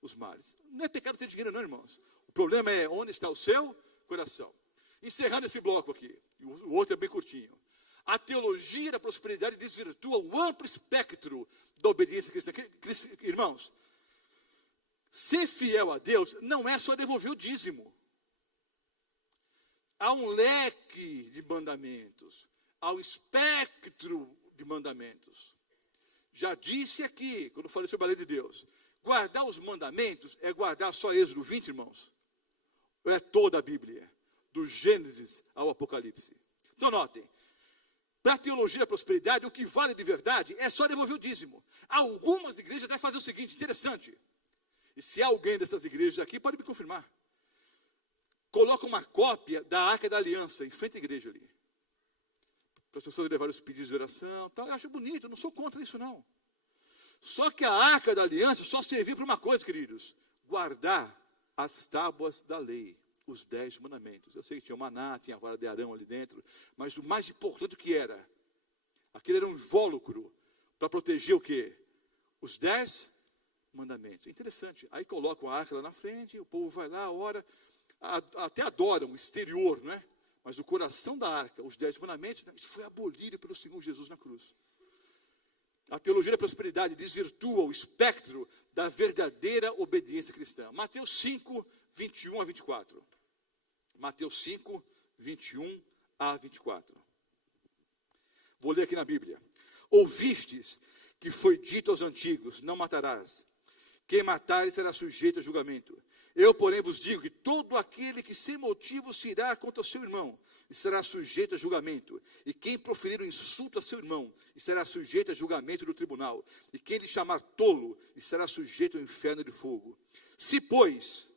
os males. Não é pecado ter dinheiro não, irmãos. O problema é onde está o seu coração. Encerrando esse bloco aqui, o outro é bem curtinho. A teologia da prosperidade desvirtua o amplo espectro da obediência cristã. Irmãos, ser fiel a Deus não é só devolver o dízimo. Há um leque de mandamentos, há um espectro de mandamentos. Já disse aqui, quando falei sobre a lei de Deus, guardar os mandamentos é guardar só Êxodo 20, irmãos? Ou é toda a Bíblia, do Gênesis ao Apocalipse? Então notem, para a teologia da prosperidade, o que vale de verdade é só devolver o dízimo. Algumas igrejas até fazem o seguinte, interessante, e se há alguém dessas igrejas aqui, pode me confirmar. Coloca uma cópia da Arca da Aliança em frente à igreja ali. Para as pessoas levarem os pedidos de oração. Tal. Eu acho bonito, eu não sou contra isso não. Só que a Arca da Aliança só servia para uma coisa, queridos. Guardar as tábuas da lei. Os 10 mandamentos. Eu sei que tinha o maná, tinha a vara de Arão ali dentro. Mas o mais importante o que era? Aquele era um invólucro para proteger o quê? Os 10 mandamentos. É interessante. Aí colocam a arca lá na frente, o povo vai lá, ora, até adoram o exterior, não é? Mas o coração da arca, os 10 mandamentos, isso foi abolido pelo Senhor Jesus na cruz. A teologia da prosperidade desvirtua o espectro da verdadeira obediência cristã. Mateus 5, 21 a 24. Mateus 5, 21 a 24. Vou ler aqui na Bíblia. Ouvistes que foi dito aos antigos, não matarás. Quem matar será sujeito a julgamento. Eu, porém, vos digo que todo aquele que sem motivo se irá contra o seu irmão, e será sujeito a julgamento. E quem proferir um insulto a seu irmão, e será sujeito a julgamento do tribunal. E quem lhe chamar tolo, e será sujeito ao inferno de fogo. Se, pois,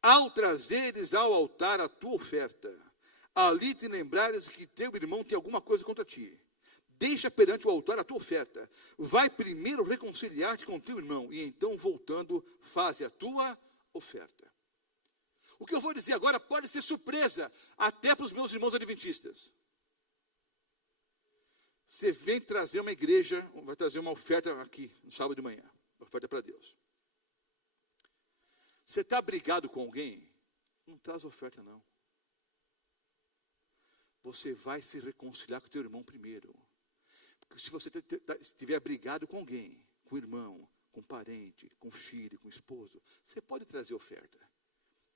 ao trazeres ao altar a tua oferta, ali te lembrares que teu irmão tem alguma coisa contra ti, deixa perante o altar a tua oferta. Vai primeiro reconciliar-te com teu irmão, e então, voltando, faze a tua oferta. O que eu vou dizer agora pode ser surpresa até para os meus irmãos adventistas. Você vem trazer uma igreja, vai trazer uma oferta aqui, no sábado de manhã, oferta para Deus. Você está brigado com alguém? Não traz oferta não. Você vai se reconciliar com o teu irmão primeiro. Porque se você estiver brigado com alguém, com o irmão, com parente, com filho, com esposo, você pode trazer oferta.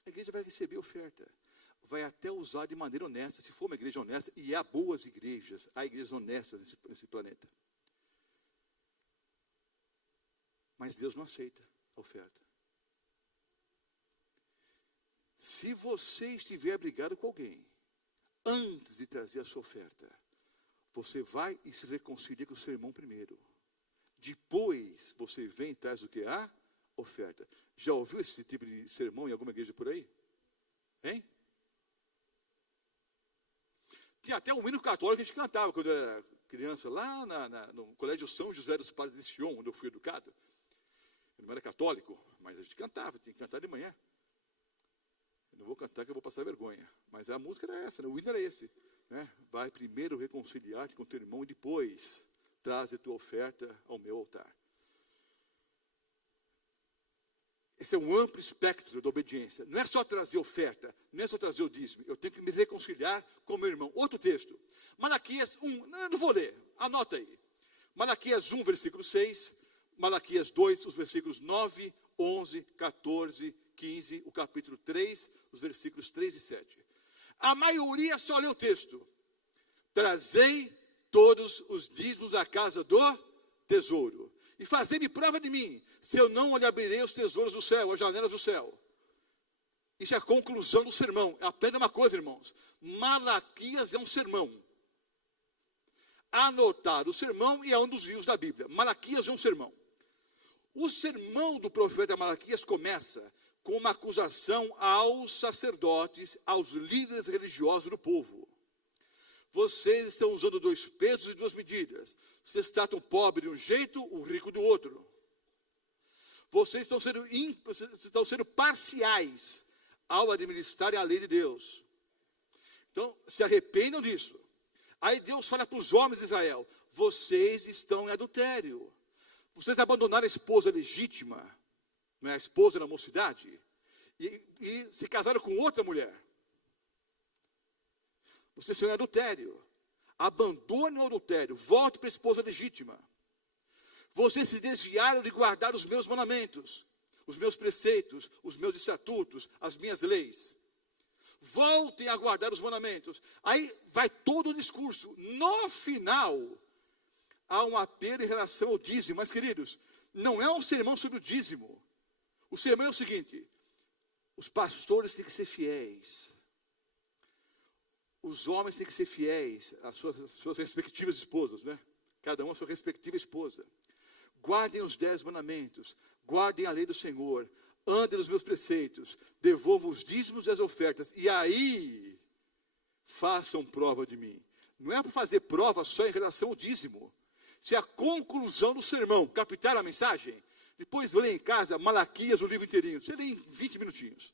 A igreja vai receber oferta. Vai até usar de maneira honesta, se for uma igreja honesta, e há boas igrejas, há igrejas honestas nesse planeta. Mas Deus não aceita a oferta. Se você estiver brigado com alguém, antes de trazer a sua oferta, você vai e se reconcilia com o seu irmão primeiro. Depois, você vem e traz o que? A oferta. Já ouviu esse tipo de sermão em alguma igreja por aí? Hein? Tinha até um hino católico que a gente cantava quando eu era criança, lá no Colégio São José dos Padres de Sion, onde eu fui educado. Eu não era católico, mas a gente cantava, tinha que cantar de manhã. Eu não vou cantar que eu vou passar vergonha. Mas a música era essa, né? O hino era esse. Né? Vai primeiro reconciliar-te com teu irmão e depois traz a tua oferta ao meu altar. Esse é um amplo espectro da obediência. Não é só trazer oferta, não é só trazer o dízimo. Eu tenho que me reconciliar com meu irmão. Outro texto. Malaquias 1, não vou ler, anota aí. Malaquias 1, versículo 6. Malaquias 2, os versículos 9, 11, 14, 15. O capítulo 3, os versículos 3 e 7. A maioria só lê o texto. Trazei todos os dízimos à casa do tesouro. E fazei-me prova de mim, se eu não lhe abrirei os tesouros do céu, as janelas do céu. Isso é a conclusão do sermão. Aprenda uma coisa, irmãos. Malaquias é um sermão. Anotar o sermão e é um dos livros da Bíblia. Malaquias é um sermão. O sermão do profeta Malaquias começa com uma acusação aos sacerdotes, aos líderes religiosos do povo. Vocês estão usando 2 pesos e 2 medidas. Vocês tratam o pobre de um jeito, o rico do outro. Vocês estão sendo parciais ao administrarem a lei de Deus. Então, se arrependam disso. Aí Deus fala para os homens de Israel: vocês estão em adultério. Vocês abandonaram a esposa legítima, não é, a esposa da mocidade, e se casaram com outra mulher. Vocês são em adultério. Abandone o adultério. Volte para a esposa legítima. Vocês se desviaram de guardar os meus mandamentos, os meus preceitos, os meus estatutos, as minhas leis. Voltem a guardar os mandamentos. Aí vai todo o discurso. No final, há um apelo em relação ao dízimo. Mas, queridos, não é um sermão sobre o dízimo. O sermão é o seguinte: os pastores têm que ser fiéis. Os homens têm que ser fiéis às suas respectivas esposas, né? Cada um a sua respectiva esposa. Guardem os 10 mandamentos, guardem a lei do Senhor, andem nos meus preceitos, devolvam os dízimos e as ofertas, e aí façam prova de mim. Não é para fazer prova só em relação ao dízimo. Se é a conclusão do sermão, captar a mensagem, depois lê em casa Malaquias, o livro inteirinho. Você lê em 20 minutinhos.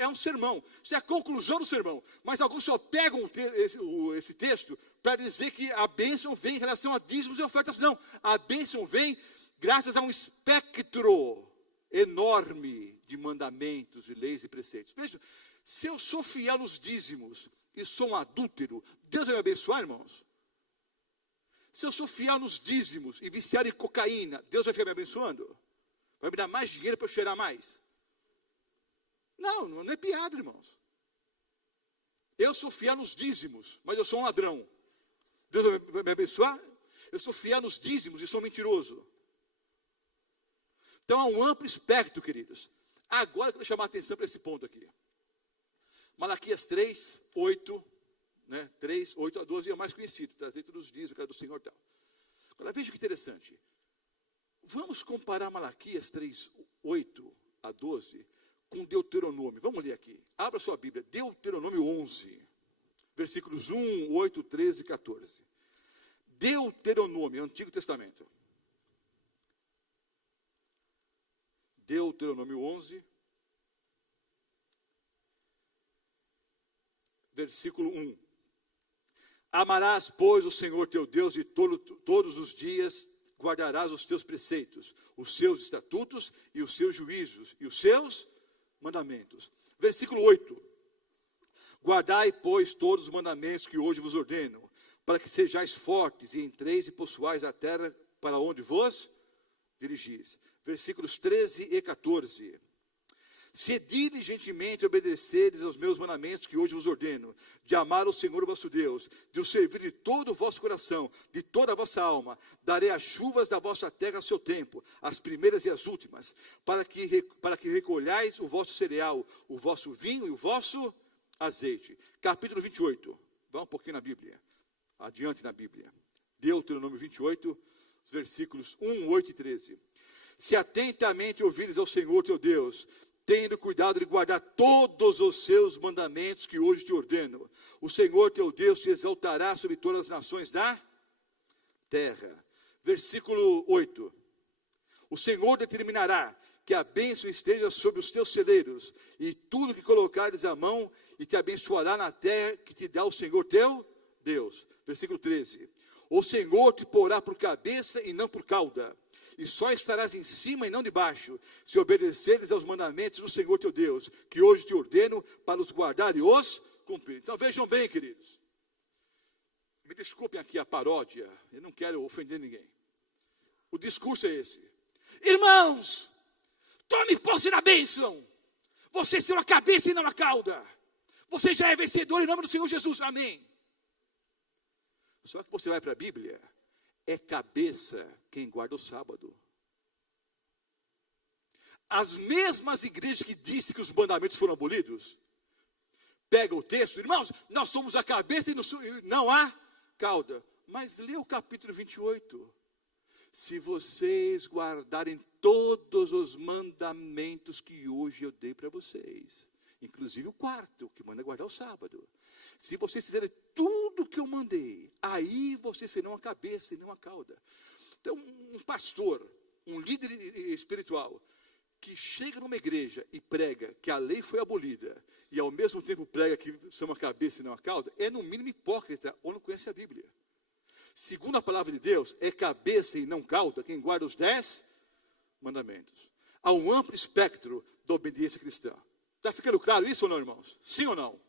É um sermão, isso é a conclusão do sermão. Mas alguns só pegam esse texto para dizer que a bênção vem em relação a dízimos e ofertas. Não, a bênção vem graças a um espectro enorme de mandamentos, e leis e preceitos. Veja, se eu sou fiel nos dízimos e sou um adúltero, Deus vai me abençoar, irmãos? Se eu sou fiel nos dízimos e viciar em cocaína, Deus vai ficar me abençoando? Vai me dar mais dinheiro para eu cheirar mais? Não, não é piada, irmãos. Eu sou fiel nos dízimos, mas eu sou um ladrão. Deus vai me abençoar? Eu sou fiel nos dízimos e sou mentiroso. Então há um amplo espectro, queridos. Agora eu quero chamar a atenção para esse ponto aqui. Malaquias 3, 8, né? 3, 8 a 12 é o mais conhecido, trazer todos os dias, o cara do Senhor e tal. Agora veja que interessante. Vamos comparar Malaquias 3, 8 a 12 com Deuteronômio. Vamos ler aqui. Abra sua Bíblia. Deuteronômio 11, versículos 1, 8, 13 e 14. Deuteronômio, Antigo Testamento. Deuteronômio 11, versículo 1. Amarás, pois, o Senhor teu Deus e todos os dias guardarás os teus preceitos, os seus estatutos e os seus juízos e os seus mandamentos. Versículo 8. Guardai, pois, todos os mandamentos que hoje vos ordeno, para que sejais fortes e entreis e possuais a terra para onde vos dirigis. Versículos 13 e 14. Se diligentemente obedeceres aos meus mandamentos que hoje vos ordeno, de amar o Senhor vosso Deus, de o servir de todo o vosso coração, de toda a vossa alma, darei as chuvas da vossa terra a seu tempo, as primeiras e as últimas, para que recolhais o vosso cereal, o vosso vinho e o vosso azeite. Capítulo 28. Vá um pouquinho na Bíblia. Adiante na Bíblia. Deuteronômio 28, versículos 1, 8 e 13. Se atentamente ouvires ao Senhor teu Deus, tendo cuidado de guardar todos os seus mandamentos que hoje te ordeno, o Senhor teu Deus te exaltará sobre todas as nações da terra. Versículo 8. O Senhor determinará que a bênção esteja sobre os teus celeiros, e tudo que colocares à mão, e te abençoará na terra que te dá o Senhor teu Deus. Versículo 13. O Senhor te porá por cabeça e não por cauda, e só estarás em cima e não debaixo, se obedeceres aos mandamentos do Senhor teu Deus, que hoje te ordeno para os guardar e os cumprir. Então vejam bem, queridos. Me desculpem aqui a paródia, eu não quero ofender ninguém. O discurso é esse. Irmãos, tome posse da bênção. Você será a cabeça e não a cauda. Você já é vencedor em nome do Senhor Jesus. Amém. Só que você vai para a Bíblia, é cabeça quem guarda o sábado. As mesmas igrejas que dizem que os mandamentos foram abolidos, pega o texto, irmãos, nós somos a cabeça e não há cauda. Mas lê o capítulo 28. Se vocês guardarem todos os mandamentos que hoje eu dei para vocês, inclusive o quarto, que manda guardar o sábado. Se vocês fizerem tudo que eu mandei, aí vocês serão a cabeça e não a cauda. Então, um pastor, um líder espiritual, que chega numa igreja e prega que a lei foi abolida, e ao mesmo tempo prega que são a cabeça e não a cauda, é no mínimo hipócrita ou não conhece a Bíblia. Segundo a palavra de Deus, é cabeça e não cauda quem guarda os 10 mandamentos. Há um amplo espectro da obediência cristã. Está ficando claro isso ou não, irmãos? Sim ou não?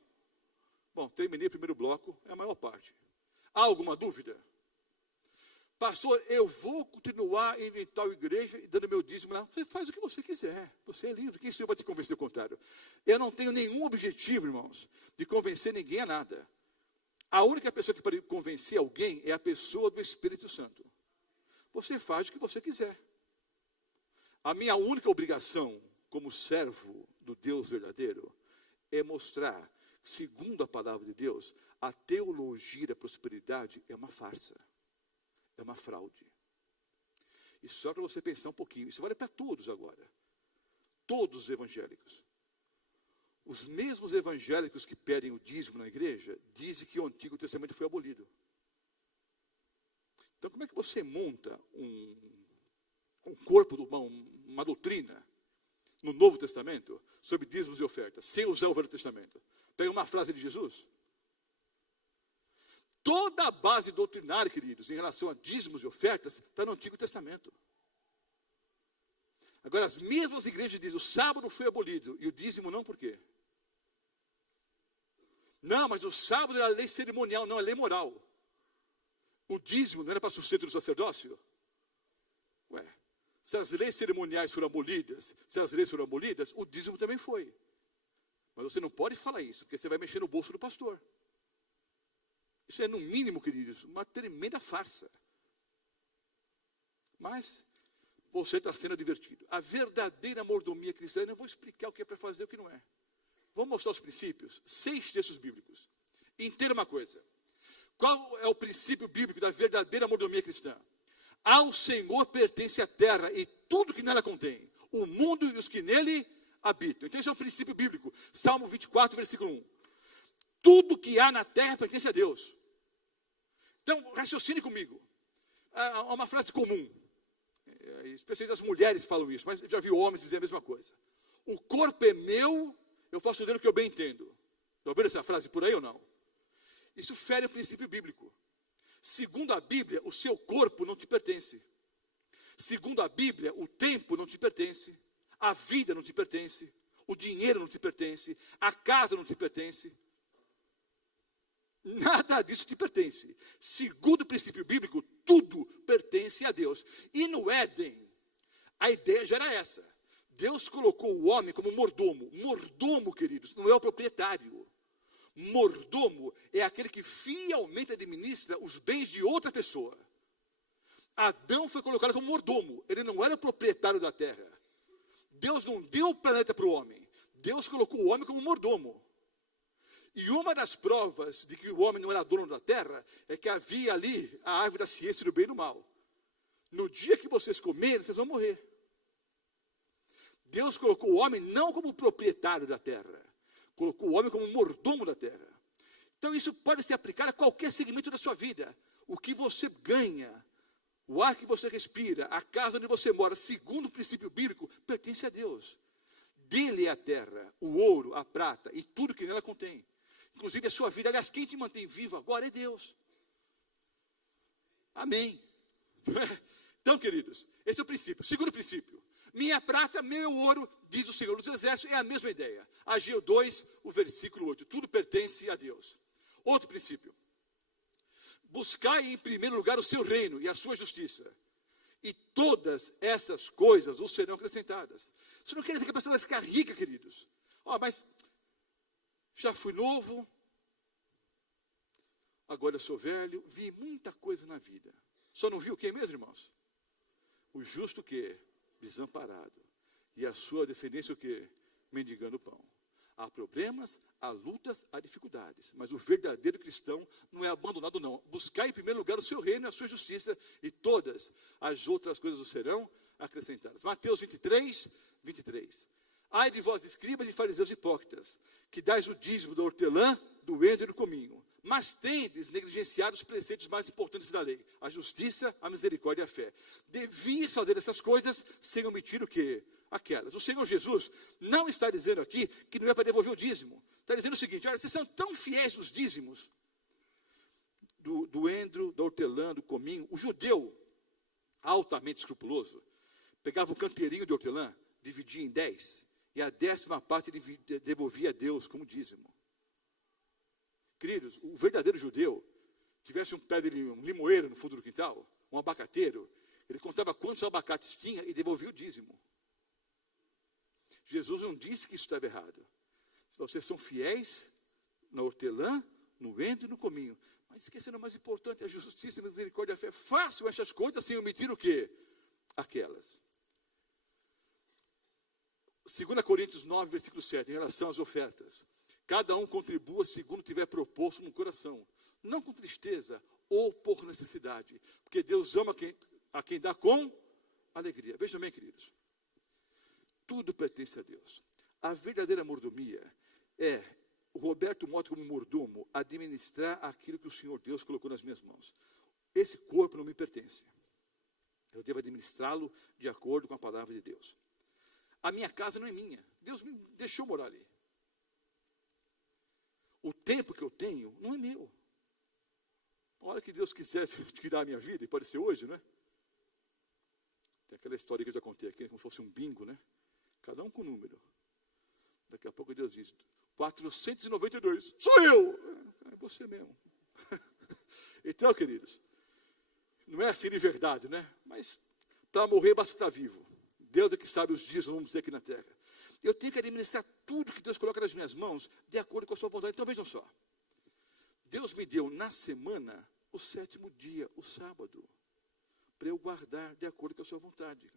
Bom, terminei o primeiro bloco, é a maior parte. Há alguma dúvida? Pastor, eu vou continuar indo em tal igreja e dando meu dízimo lá. Você faz o que você quiser, você é livre. Quem sou eu para te convencer o contrário? Eu não tenho nenhum objetivo, irmãos, de convencer ninguém a nada. A única pessoa que pode convencer alguém é a pessoa do Espírito Santo. Você faz o que você quiser. A minha única obrigação como servo do Deus verdadeiro é mostrar, segundo a palavra de Deus, a teologia da prosperidade é uma farsa, é uma fraude. E só para você pensar um pouquinho, isso vale para todos agora, todos os evangélicos. Os mesmos evangélicos que pedem o dízimo na igreja, dizem que o Antigo Testamento foi abolido. Então como é que você monta um corpo, uma doutrina, no Novo Testamento, sobre dízimos e ofertas, sem usar o Velho Testamento? Pega uma frase de Jesus. Toda a base doutrinária, queridos, em relação a dízimos e ofertas, está no Antigo Testamento. Agora, as mesmas igrejas dizem, o sábado foi abolido, e o dízimo não, por quê? Não, mas o sábado era lei cerimonial, não é lei moral. O dízimo não era para sustento do sacerdócio? Ué, se as leis cerimoniais foram abolidas, o dízimo também foi. Mas você não pode falar isso, porque você vai mexer no bolso do pastor. Isso é, no mínimo, queridos, uma tremenda farsa. Mas, você está sendo advertido. A verdadeira mordomia cristã, eu não vou explicar o que é para fazer e o que não é. Vou mostrar os princípios, 6 textos bíblicos. Entenda uma coisa. Qual é o princípio bíblico da verdadeira mordomia cristã? Ao Senhor pertence a terra e tudo que nela contém, o mundo e os que nele habitam. Então esse é um princípio bíblico. Salmo 24, versículo 1. Tudo que há na terra pertence a Deus. Então, raciocine comigo. Há uma frase comum. Especialmente as mulheres falam isso, mas eu já vi homens dizer a mesma coisa. O corpo é meu, eu faço dele o que eu bem entendo. Já ouviram essa frase por aí ou não? Isso fere o princípio bíblico. Segundo a Bíblia, o seu corpo não te pertence. Segundo a Bíblia, o tempo não te pertence. A vida não te pertence. O dinheiro não te pertence. A casa não te pertence. Nada disso te pertence. Segundo o princípio bíblico, tudo pertence a Deus. E no Éden, a ideia já era essa. Deus colocou o homem como mordomo. Mordomo, queridos, não é o proprietário. Mordomo é aquele que fielmente administra os bens de outra pessoa. Adão foi colocado como mordomo. Ele não era o proprietário da terra. Deus não deu o planeta para o homem. Deus colocou o homem como mordomo. E uma das provas de que o homem não era dono da terra é que havia ali a árvore da ciência do bem e do mal. No dia que vocês comerem, vocês vão morrer. Deus colocou o homem não como proprietário da terra, colocou o homem como mordomo da terra. Então isso pode se aplicar a qualquer segmento da sua vida. O que você ganha, o ar que você respira, a casa onde você mora, segundo o princípio bíblico, pertence a Deus. Dele é a terra, o ouro, a prata e tudo que nela contém. Inclusive a sua vida. Aliás, quem te mantém vivo agora é Deus. Amém. Então, queridos, esse é o princípio. Segundo princípio. Minha prata, meu ouro, diz o Senhor dos Exércitos, é a mesma ideia. Ageu 2, o versículo 8. Tudo pertence a Deus. Outro princípio. Buscai em primeiro lugar o seu reino e a sua justiça. E todas essas coisas os serão acrescentadas. Isso não quer dizer que a pessoa vai ficar rica, queridos. Mas já fui novo, agora eu sou velho, vi muita coisa na vida. Só não vi o que mesmo, irmãos? O justo o quê? Desamparado. E a sua descendência o quê? Mendigando pão. Há problemas, há lutas, há dificuldades. Mas o verdadeiro cristão não é abandonado, não. Buscar em primeiro lugar o seu reino e a sua justiça, e todas as outras coisas serão acrescentadas. Mateus 23, 23. Ai de vós, escribas e fariseus hipócritas, que dais o dízimo da hortelã, do endro e do cominho, mas tendes negligenciado os preceitos mais importantes da lei, a justiça, a misericórdia e a fé. Devias fazer essas coisas sem omitir o quê? Aquelas. O Senhor Jesus não está dizendo aqui que não é para devolver o dízimo. Está dizendo o seguinte: olha, vocês são tão fiéis nos dízimos do endro, da hortelã, do cominho. O judeu, altamente escrupuloso, pegava o canteirinho de hortelã, dividia em 10, e a 10ª parte devolvia a Deus como dízimo. Queridos, o verdadeiro judeu, tivesse um pé de um limoeiro no fundo do quintal, um abacateiro, ele contava quantos abacates tinha e devolvia o dízimo. Jesus não disse que isso estava errado. Vocês são fiéis na hortelã, no endro e no cominho. Mas esquecendo o mais importante, a justiça, a misericórdia e a fé. Façam essas coisas sem omitir o quê? Aquelas. 2 Coríntios 9, versículo 7, em relação às ofertas. Cada um contribua segundo tiver proposto no coração, não com tristeza ou por necessidade, porque Deus ama a quem dá com alegria. Vejam bem, queridos, tudo pertence a Deus. A verdadeira mordomia é o Roberto Mota como mordomo administrar aquilo que o Senhor Deus colocou nas minhas mãos. Esse corpo não me pertence. Eu devo administrá-lo de acordo com a palavra de Deus. A minha casa não é minha. Deus me deixou morar ali. O tempo que eu tenho não é meu. A hora que Deus quiser tirar a minha vida, e pode ser hoje, né? Tem aquela história que eu já contei aqui, como se fosse um bingo, né? Cada um com um número. Daqui a pouco Deus diz: 492, sou eu! É você mesmo. Então, queridos, não é assim de verdade, né? Mas para morrer basta estar vivo. Deus é que sabe os dias que vamos ter aqui na terra. Eu tenho que administrar tudo que Deus coloca nas minhas mãos de acordo com a sua vontade. Então vejam só. Deus me deu na semana o 7º dia, o sábado, para eu guardar de acordo com a sua vontade.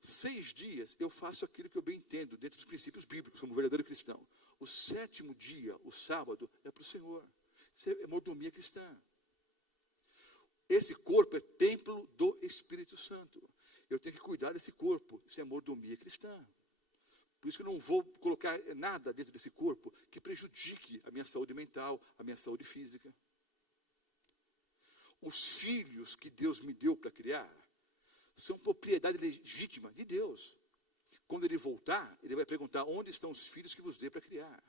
6 dias eu faço aquilo que eu bem entendo, dentro dos princípios bíblicos, como verdadeiro cristão. O 7º dia, o sábado, é para o Senhor. Isso é mordomia cristã. Esse corpo é templo do Espírito Santo. Eu tenho que cuidar desse corpo. Isso é mordomia cristã. Por isso que eu não vou colocar nada dentro desse corpo que prejudique a minha saúde mental, a minha saúde física. Os filhos que Deus me deu para criar são propriedade legítima de Deus. Quando ele voltar, ele vai perguntar: onde estão os filhos que vos dei para criar?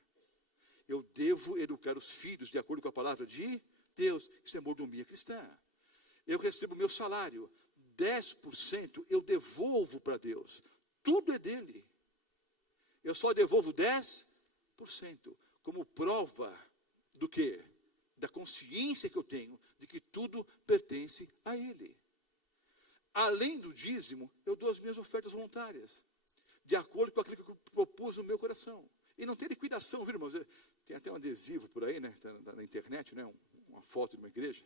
Eu devo educar os filhos de acordo com a palavra de Deus. Isso é mordomia cristã. Eu recebo meu salário, 10% eu devolvo para Deus. Tudo é dele. Eu só devolvo 10% como prova do quê? Da consciência que eu tenho de que tudo pertence a ele. Além do dízimo, eu dou as minhas ofertas voluntárias, de acordo com aquilo que eu propus no meu coração. E não tem liquidação, viu, irmãos? Tem até um adesivo por aí, né? Tá na internet, né? Uma foto de uma igreja.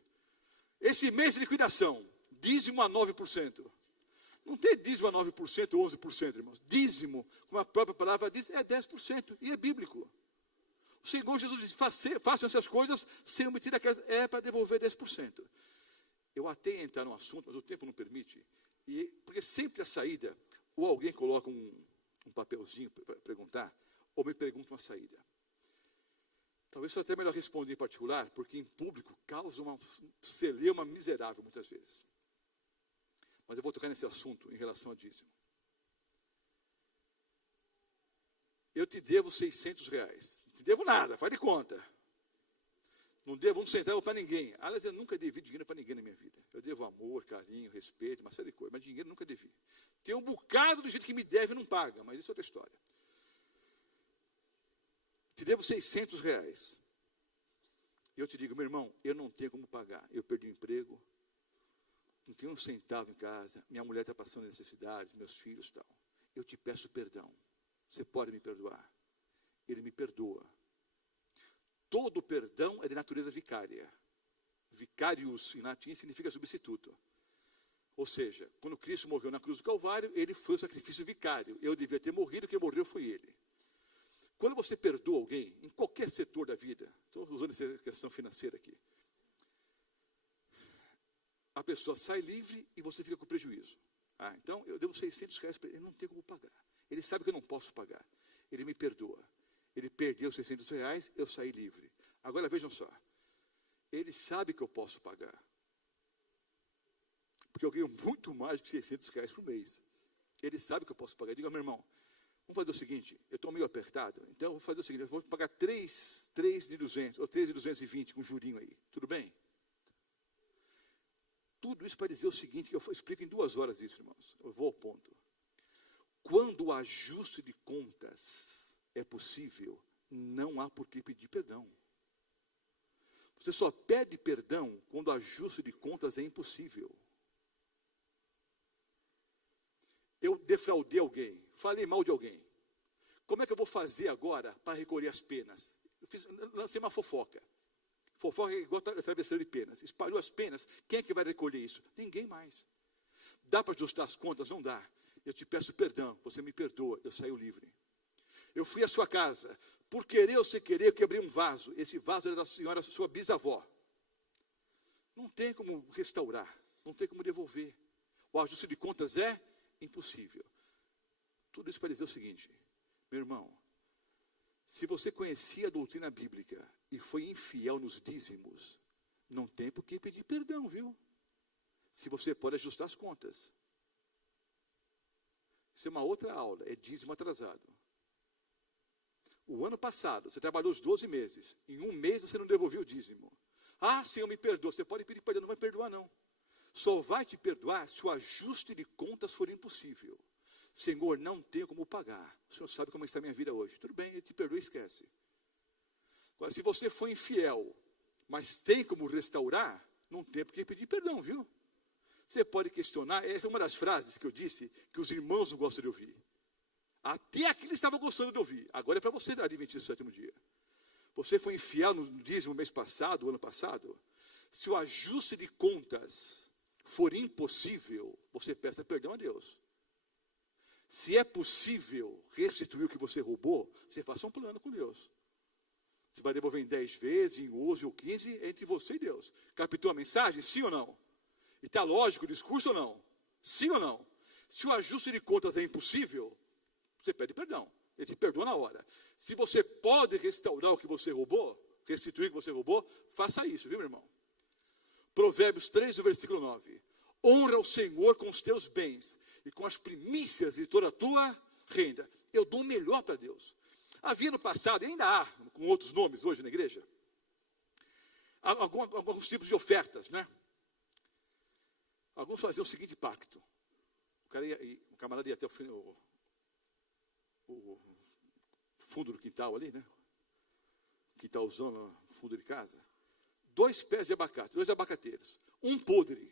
Esse mês de liquidação, dízimo a 9%. Não tem dízimo a 9% ou 11%, irmãos. Dízimo, como a própria palavra diz, é 10%, e é bíblico. O Senhor Jesus disse: façam essas coisas sem omitir aquelas, é para devolver 10%. Eu até ia entrar no assunto, mas o tempo não permite. Porque sempre a saída, ou alguém coloca um papelzinho para perguntar, ou me pergunta uma saída. Talvez seja até melhor responder em particular, porque em público causa uma celeuma miserável muitas vezes. Mas eu vou tocar nesse assunto em relação a dízimo. Eu te devo R$600. Não te devo nada, faz de conta. Não devo um centavo para ninguém. Aliás, eu nunca devi dinheiro para ninguém na minha vida. Eu devo amor, carinho, respeito, uma série de coisas. Mas dinheiro nunca devi. Tem um bocado do jeito que me deve e não paga, mas isso é outra história. Te devo R$600. E eu te digo: meu irmão, eu não tenho como pagar. Eu perdi o emprego, não tenho um centavo em casa, minha mulher está passando necessidades, meus filhos e tal. Eu te peço perdão. Você pode me perdoar? Ele me perdoa. Todo perdão é de natureza vicária. Vicarius, em latim, significa substituto. Ou seja, quando Cristo morreu na cruz do Calvário, ele foi o sacrifício vicário. Eu devia ter morrido, quem morreu foi ele. Quando você perdoa alguém, em qualquer setor da vida, estou usando essa questão financeira aqui, a pessoa sai livre e você fica com prejuízo. Então, eu devo R$600 para ele, não tem como pagar. Ele sabe que eu não posso pagar. Ele me perdoa. Ele perdeu R$600, eu saí livre. Agora vejam só, ele sabe que eu posso pagar. Porque eu ganho muito mais de R$600 por mês. Ele sabe que eu posso pagar. Eu digo: meu irmão, vamos fazer o seguinte, eu estou meio apertado, então eu vou fazer o seguinte, eu vou pagar 3 de 200, ou 3 de 220, com jurinho aí, tudo bem? Tudo isso para dizer o seguinte, que eu explico em 2 horas isso, irmãos, eu vou ao ponto. Quando o ajuste de contas é possível, não há por que pedir perdão. Você só pede perdão quando o ajuste de contas é impossível. Eu defraudei alguém, falei mal de alguém. Como é que eu vou fazer agora para recolher as penas? Lancei uma fofoca. Fofoca é igual a travesseiro de penas. Espalhou as penas, quem é que vai recolher isso? Ninguém mais. Dá para ajustar as contas? Não dá. Eu te peço perdão, você me perdoa, eu saio livre. Eu fui à sua casa, por querer ou sem querer, eu quebrei um vaso. Esse vaso era da senhora, sua bisavó. Não tem como restaurar, não tem como devolver. O ajuste de contas é impossível. Tudo isso para dizer o seguinte, meu irmão, se você conhecia a doutrina bíblica e foi infiel nos dízimos, não tem por que pedir perdão, viu? Se você pode ajustar as contas. Isso é uma outra aula, é dízimo atrasado. O ano passado, você trabalhou os 12 meses, em um mês você não devolveu o dízimo. Senhor, me perdoa. Você pode pedir perdão, não vai perdoar não. Só vai te perdoar se o ajuste de contas for impossível. Senhor, não tenho como pagar. O Senhor sabe como está a minha vida hoje. Tudo bem, Ele te perdoa e esquece. Agora, se você foi infiel, mas tem como restaurar, não tem por que pedir perdão, viu? Você pode questionar, essa é uma das frases que eu disse, que os irmãos não gostam de ouvir. Até aqui eles estavam gostando de ouvir. Agora é para você, Adventista do 7º dia. Você foi infiel no dízimo mês passado, o ano passado. Se o ajuste de contas for impossível, você peça perdão a Deus. Se é possível restituir o que você roubou, você faça um plano com Deus. Você vai devolver em 10 vezes, em 11 ou 15, entre você e Deus. Captou a mensagem? Sim ou não? E está lógico o discurso ou não? Sim ou não? Se o ajuste de contas é impossível, você pede perdão. Ele te perdoa na hora. Se você pode restaurar o que você roubou, restituir o que você roubou, faça isso, viu, meu irmão? Provérbios 3, no versículo 9. Honra o Senhor com os teus bens e com as primícias de toda a tua renda. Eu dou o melhor para Deus. Havia no passado, e ainda há, com outros nomes hoje na igreja, alguns tipos de ofertas, né? Alguns faziam o seguinte pacto. O camarada ia até o fundo do quintal ali, né? Quintalzão no fundo de casa. 2 pés de abacate, 2 abacateiros. Um podre,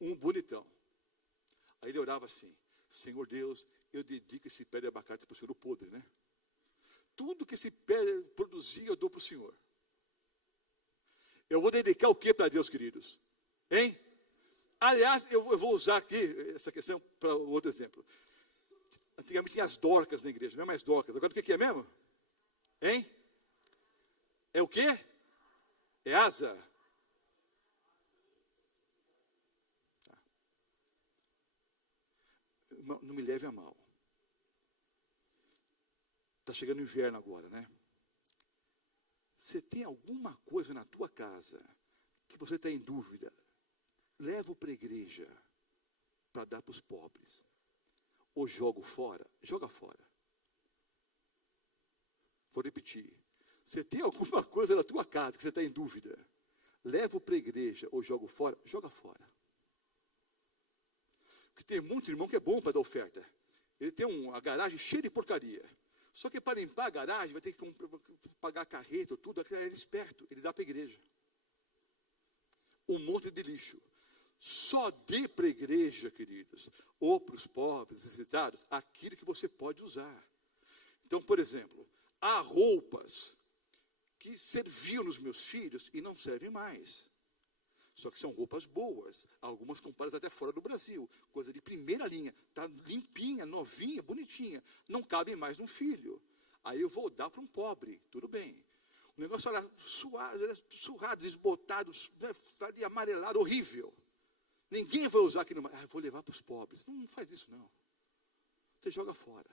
um bonitão. Aí ele orava assim: Senhor Deus, eu dedico esse pé de abacate para o Senhor, o podre, né? Tudo que esse pé produzia, eu dou para o Senhor. Eu vou dedicar o que para Deus, queridos? Hein? Aliás, eu vou usar aqui essa questão para outro exemplo. Antigamente tinha as dorcas na igreja, não é mais dorcas. Agora o que é mesmo? Hein? É o quê? É asa. Tá. Não me leve a mal. Está chegando o inverno agora, né? Você tem alguma coisa na tua casa que você está em dúvida? Leva para a igreja para dar para os pobres. Ou jogo fora? Joga fora. Vou repetir. Você tem alguma coisa na tua casa que você está em dúvida? Leva para a igreja ou jogo fora? Joga fora. Porque tem muito irmão que é bom para dar oferta. Ele tem uma garagem cheia de porcaria. Só que para limpar a garagem vai ter que pagar carreta, tudo. Ele é esperto, ele dá para a igreja. Um monte de lixo. Só dê para a igreja, queridos, ou para os pobres, necessitados, aquilo que você pode usar. Então, por exemplo, há roupas que serviam nos meus filhos e não servem mais. Só que são roupas boas, algumas compradas até fora do Brasil, coisa de primeira linha, está limpinha, novinha, bonitinha, não cabem mais num filho. Aí eu vou dar para um pobre, tudo bem. O negócio era suado, surrado, desbotado, né, amarelado, horrível. Ninguém vai usar aquilo mais. Vou levar para os pobres. Não faz isso não. Você joga fora.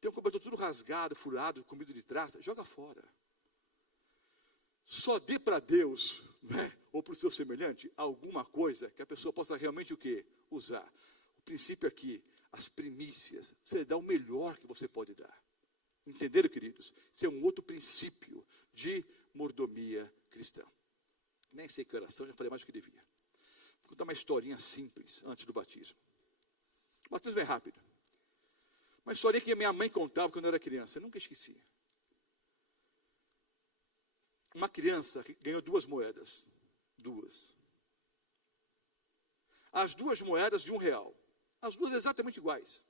Tem um cobertor tudo rasgado, furado, comido de traça, joga fora. Só dê para Deus, né, ou para o seu semelhante, alguma coisa que a pessoa possa realmente o quê? Usar. O princípio aqui, as primícias, você dá o melhor que você pode dar. Entenderam, queridos? Isso é um outro princípio de mordomia cristã. Nem sei que oração, já falei mais do que devia. Vou contar uma historinha simples antes do batismo. O batismo é rápido. Uma historinha que a minha mãe contava quando eu era criança, eu nunca esqueci. Uma criança que ganhou 2 moedas. 2. As 2 moedas de R$1. As 2 exatamente iguais.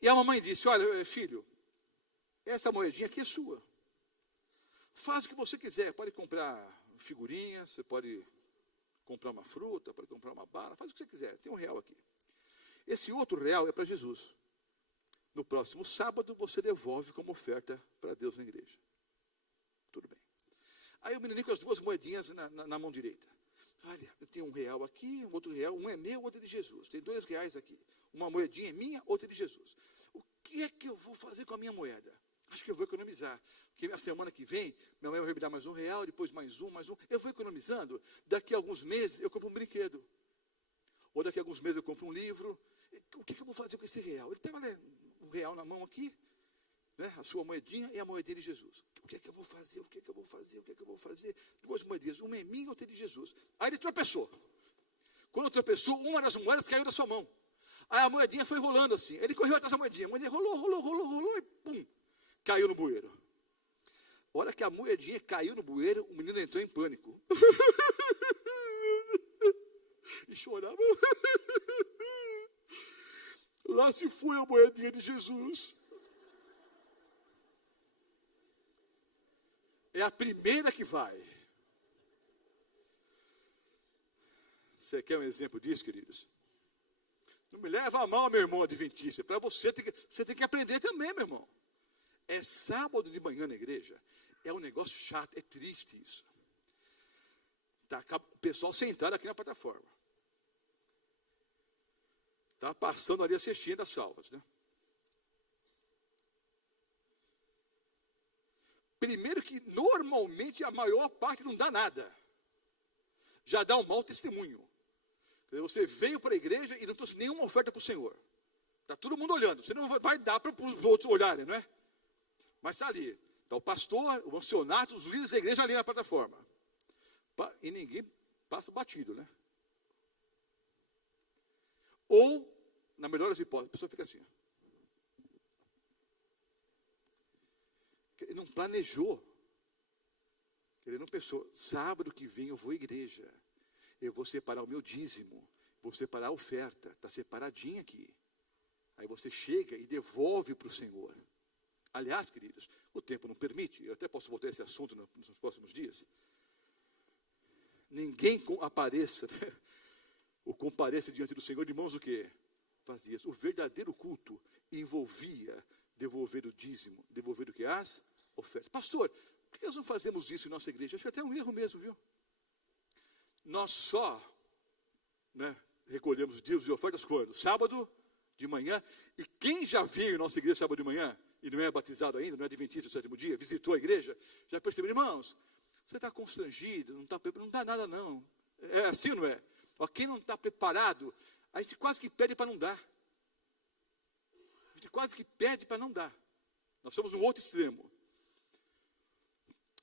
E a mamãe disse: olha, filho, essa moedinha aqui é sua. Faz o que você quiser. Pode comprar figurinhas, você pode comprar uma fruta, pode comprar uma bala, faz o que você quiser. Tem R$1 aqui. Esse outro R$1 é para Jesus. No próximo sábado, você devolve como oferta para Deus na igreja. Tudo bem. Aí o menininho com as 2 moedinhas na mão direita. Olha, eu tenho R$1 aqui, um outro R$1, um é meu, outro é de Jesus. Tem R$2 aqui. Uma moedinha é minha, outra é de Jesus. O que é que eu vou fazer com a minha moeda? Acho que eu vou economizar. Porque a semana que vem, minha mãe vai me dar mais R$1, depois mais um. Eu vou economizando. Daqui a alguns meses, eu compro um brinquedo. Ou daqui a alguns meses, eu compro um livro. O que eu vou fazer com esse R$1? Ele tem R$1 na mão aqui, né, a sua moedinha e a moedinha de Jesus. O que é que eu vou fazer? O que é que eu vou fazer? O que é que eu vou fazer? 2 moedinhas, uma é minha, outra é de Jesus. Aí ele tropeçou. Quando tropeçou, uma das moedas caiu da sua mão. Aí a moedinha foi rolando assim. Ele correu atrás da moedinha. A moedinha rolou e pum, caiu no bueiro. A hora que a moedinha caiu no bueiro, o menino entrou em pânico. E chorava. Lá se foi a moedinha de Jesus. É a primeira que vai. Você quer um exemplo disso, queridos? Não me leva a mal, meu irmão adventista. Para você tem que aprender também, meu irmão. É sábado de manhã na igreja. É um negócio chato, é triste isso. Tá, o pessoal sentado aqui na plataforma. Está passando ali assistindo as salvas, né? Primeiro que, normalmente, a maior parte não dá nada. Já dá um mau testemunho. Você veio para a igreja e não trouxe nenhuma oferta para o Senhor. Está todo mundo olhando. Você não vai dar para os outros olharem, não é? Mas está ali. Está o pastor, o ancianato, os líderes da igreja ali na plataforma. E ninguém passa batido, né? Ou, na melhor das hipóteses, a pessoa fica assim. Ele não planejou. Ele não pensou, sábado que vem eu vou à igreja. Eu vou separar o meu dízimo. Vou separar a oferta. Está separadinha aqui. Aí você chega e devolve para o Senhor. Aliás, queridos, o tempo não permite. Eu até posso voltar a esse assunto nos próximos dias. Ninguém apareça, né? Ou compareça diante do Senhor de mãos o quê? Vazias. O verdadeiro culto envolvia devolver o dízimo, devolver o que? As ofertas. Pastor, por que nós não fazemos isso em nossa igreja? Acho que até é um erro mesmo, viu? Nós só, né, recolhemos dízimos e ofertas quando? Sábado de manhã. E quem já veio em nossa igreja sábado de manhã, e não é batizado ainda, não é adventista do sétimo dia, visitou a igreja, já percebeu, irmãos, você está constrangido, não dá nada não. É assim, não é? Ó, quem não está preparado, a gente quase que pede para não dar. A gente quase que pede para não dar. Nós somos no outro extremo.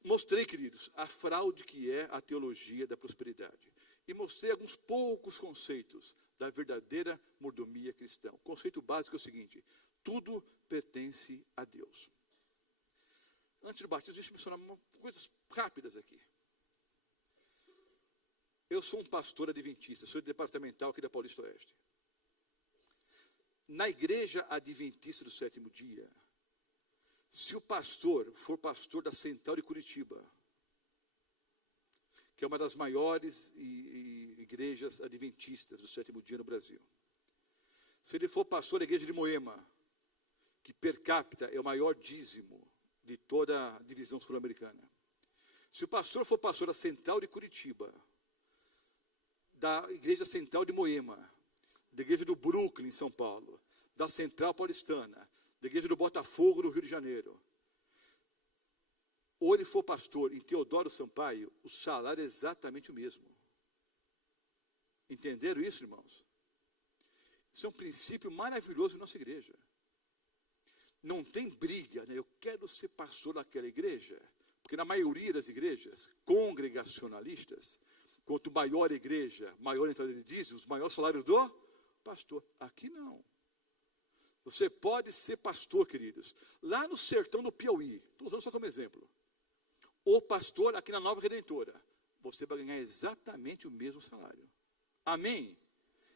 Mostrei, queridos, a fraude que é a teologia da prosperidade. E mostrei alguns poucos conceitos da verdadeira mordomia cristã. O conceito básico é o seguinte: tudo pertence a Deus. Antes do batismo, deixa eu mencionar coisas rápidas aqui. Eu sou um pastor adventista, sou departamental aqui da Paulista Oeste. Na igreja adventista do sétimo dia, se o pastor for pastor da Central de Curitiba, que é uma das maiores igrejas adventistas do sétimo dia no Brasil, se ele for pastor da igreja de Moema, que per capita é o maior dízimo de toda a divisão sul-americana, se o pastor for pastor da Central de Curitiba, da igreja Central de Moema, da igreja do Brooklyn, em São Paulo, da Central Paulistana, da igreja do Botafogo, no Rio de Janeiro, ou ele for pastor em Teodoro Sampaio, o salário é exatamente o mesmo. Entenderam isso, irmãos? Isso é um princípio maravilhoso em nossa igreja. Não tem briga, né? Eu quero ser pastor daquela igreja, porque na maioria das igrejas congregacionalistas, quanto maior a igreja, maior a entrada de dízimos, maior o salário do pastor. Aqui não. Você pode ser pastor, queridos, lá no sertão do Piauí, estou usando só como exemplo, ou pastor aqui na Nova Redentora, você vai ganhar exatamente o mesmo salário. Amém?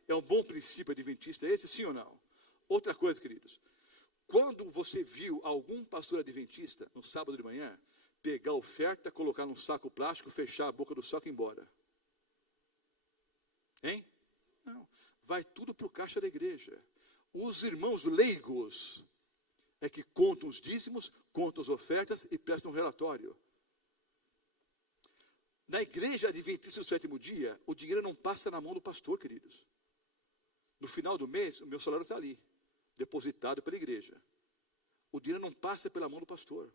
É um bom princípio adventista esse, sim ou não? Outra coisa, queridos, quando você viu algum pastor adventista, no sábado de manhã, pegar a oferta, colocar num saco plástico, fechar a boca do saco e ir embora? Hein? Não. Vai tudo para o caixa da igreja. Os irmãos leigos é que contam os dízimos, contam as ofertas e prestam um relatório. Na igreja adventista do sétimo dia, o dinheiro não passa na mão do pastor, queridos. No final do mês, o meu salário está ali, depositado pela igreja. O dinheiro não passa pela mão do pastor.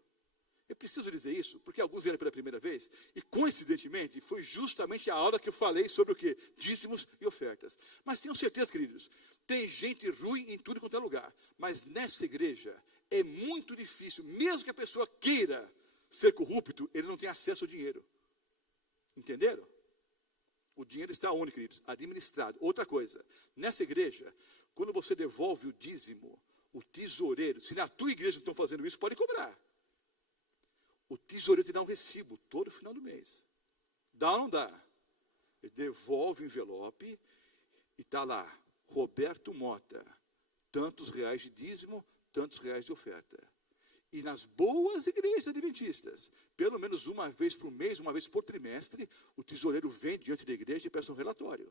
Eu preciso dizer isso, porque alguns vieram pela primeira vez, e coincidentemente, foi justamente a aula que eu falei sobre o quê? Dízimos e ofertas. Mas tenham certeza, queridos, tem gente ruim em tudo quanto é lugar, mas nessa igreja é muito difícil, mesmo que a pessoa queira ser corrupto, ele não tem acesso ao dinheiro. Entenderam? O dinheiro está onde, queridos? Administrado. Outra coisa, nessa igreja, quando você devolve o dízimo, o tesoureiro, se na tua igreja não estão fazendo isso, pode cobrar. O tesoureiro te dá um recibo todo final do mês. Dá ou não dá? Ele devolve o envelope e está lá, Roberto Mota, tantos reais de dízimo, tantos reais de oferta. E nas boas igrejas adventistas, pelo menos uma vez por mês, uma vez por trimestre, o tesoureiro vem diante da igreja e peça um relatório.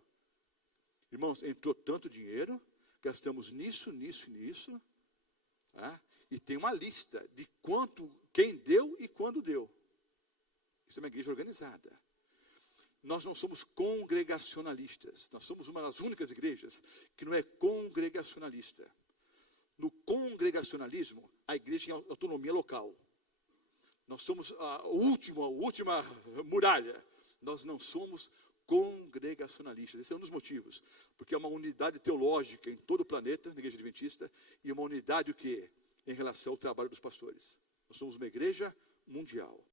Irmãos, entrou tanto dinheiro, gastamos nisso, nisso e nisso, tá? E tem uma lista de quanto, quem deu e quando deu. Isso é uma igreja organizada. Nós não somos congregacionalistas. Nós somos uma das únicas igrejas que não é congregacionalista. No congregacionalismo, a igreja tem autonomia local. Nós somos a última muralha. Nós não somos congregacionalistas. Esse é um dos motivos. Porque é uma unidade teológica em todo o planeta, na igreja adventista, e uma unidade o quê? Em relação ao trabalho dos pastores. Nós somos uma igreja mundial.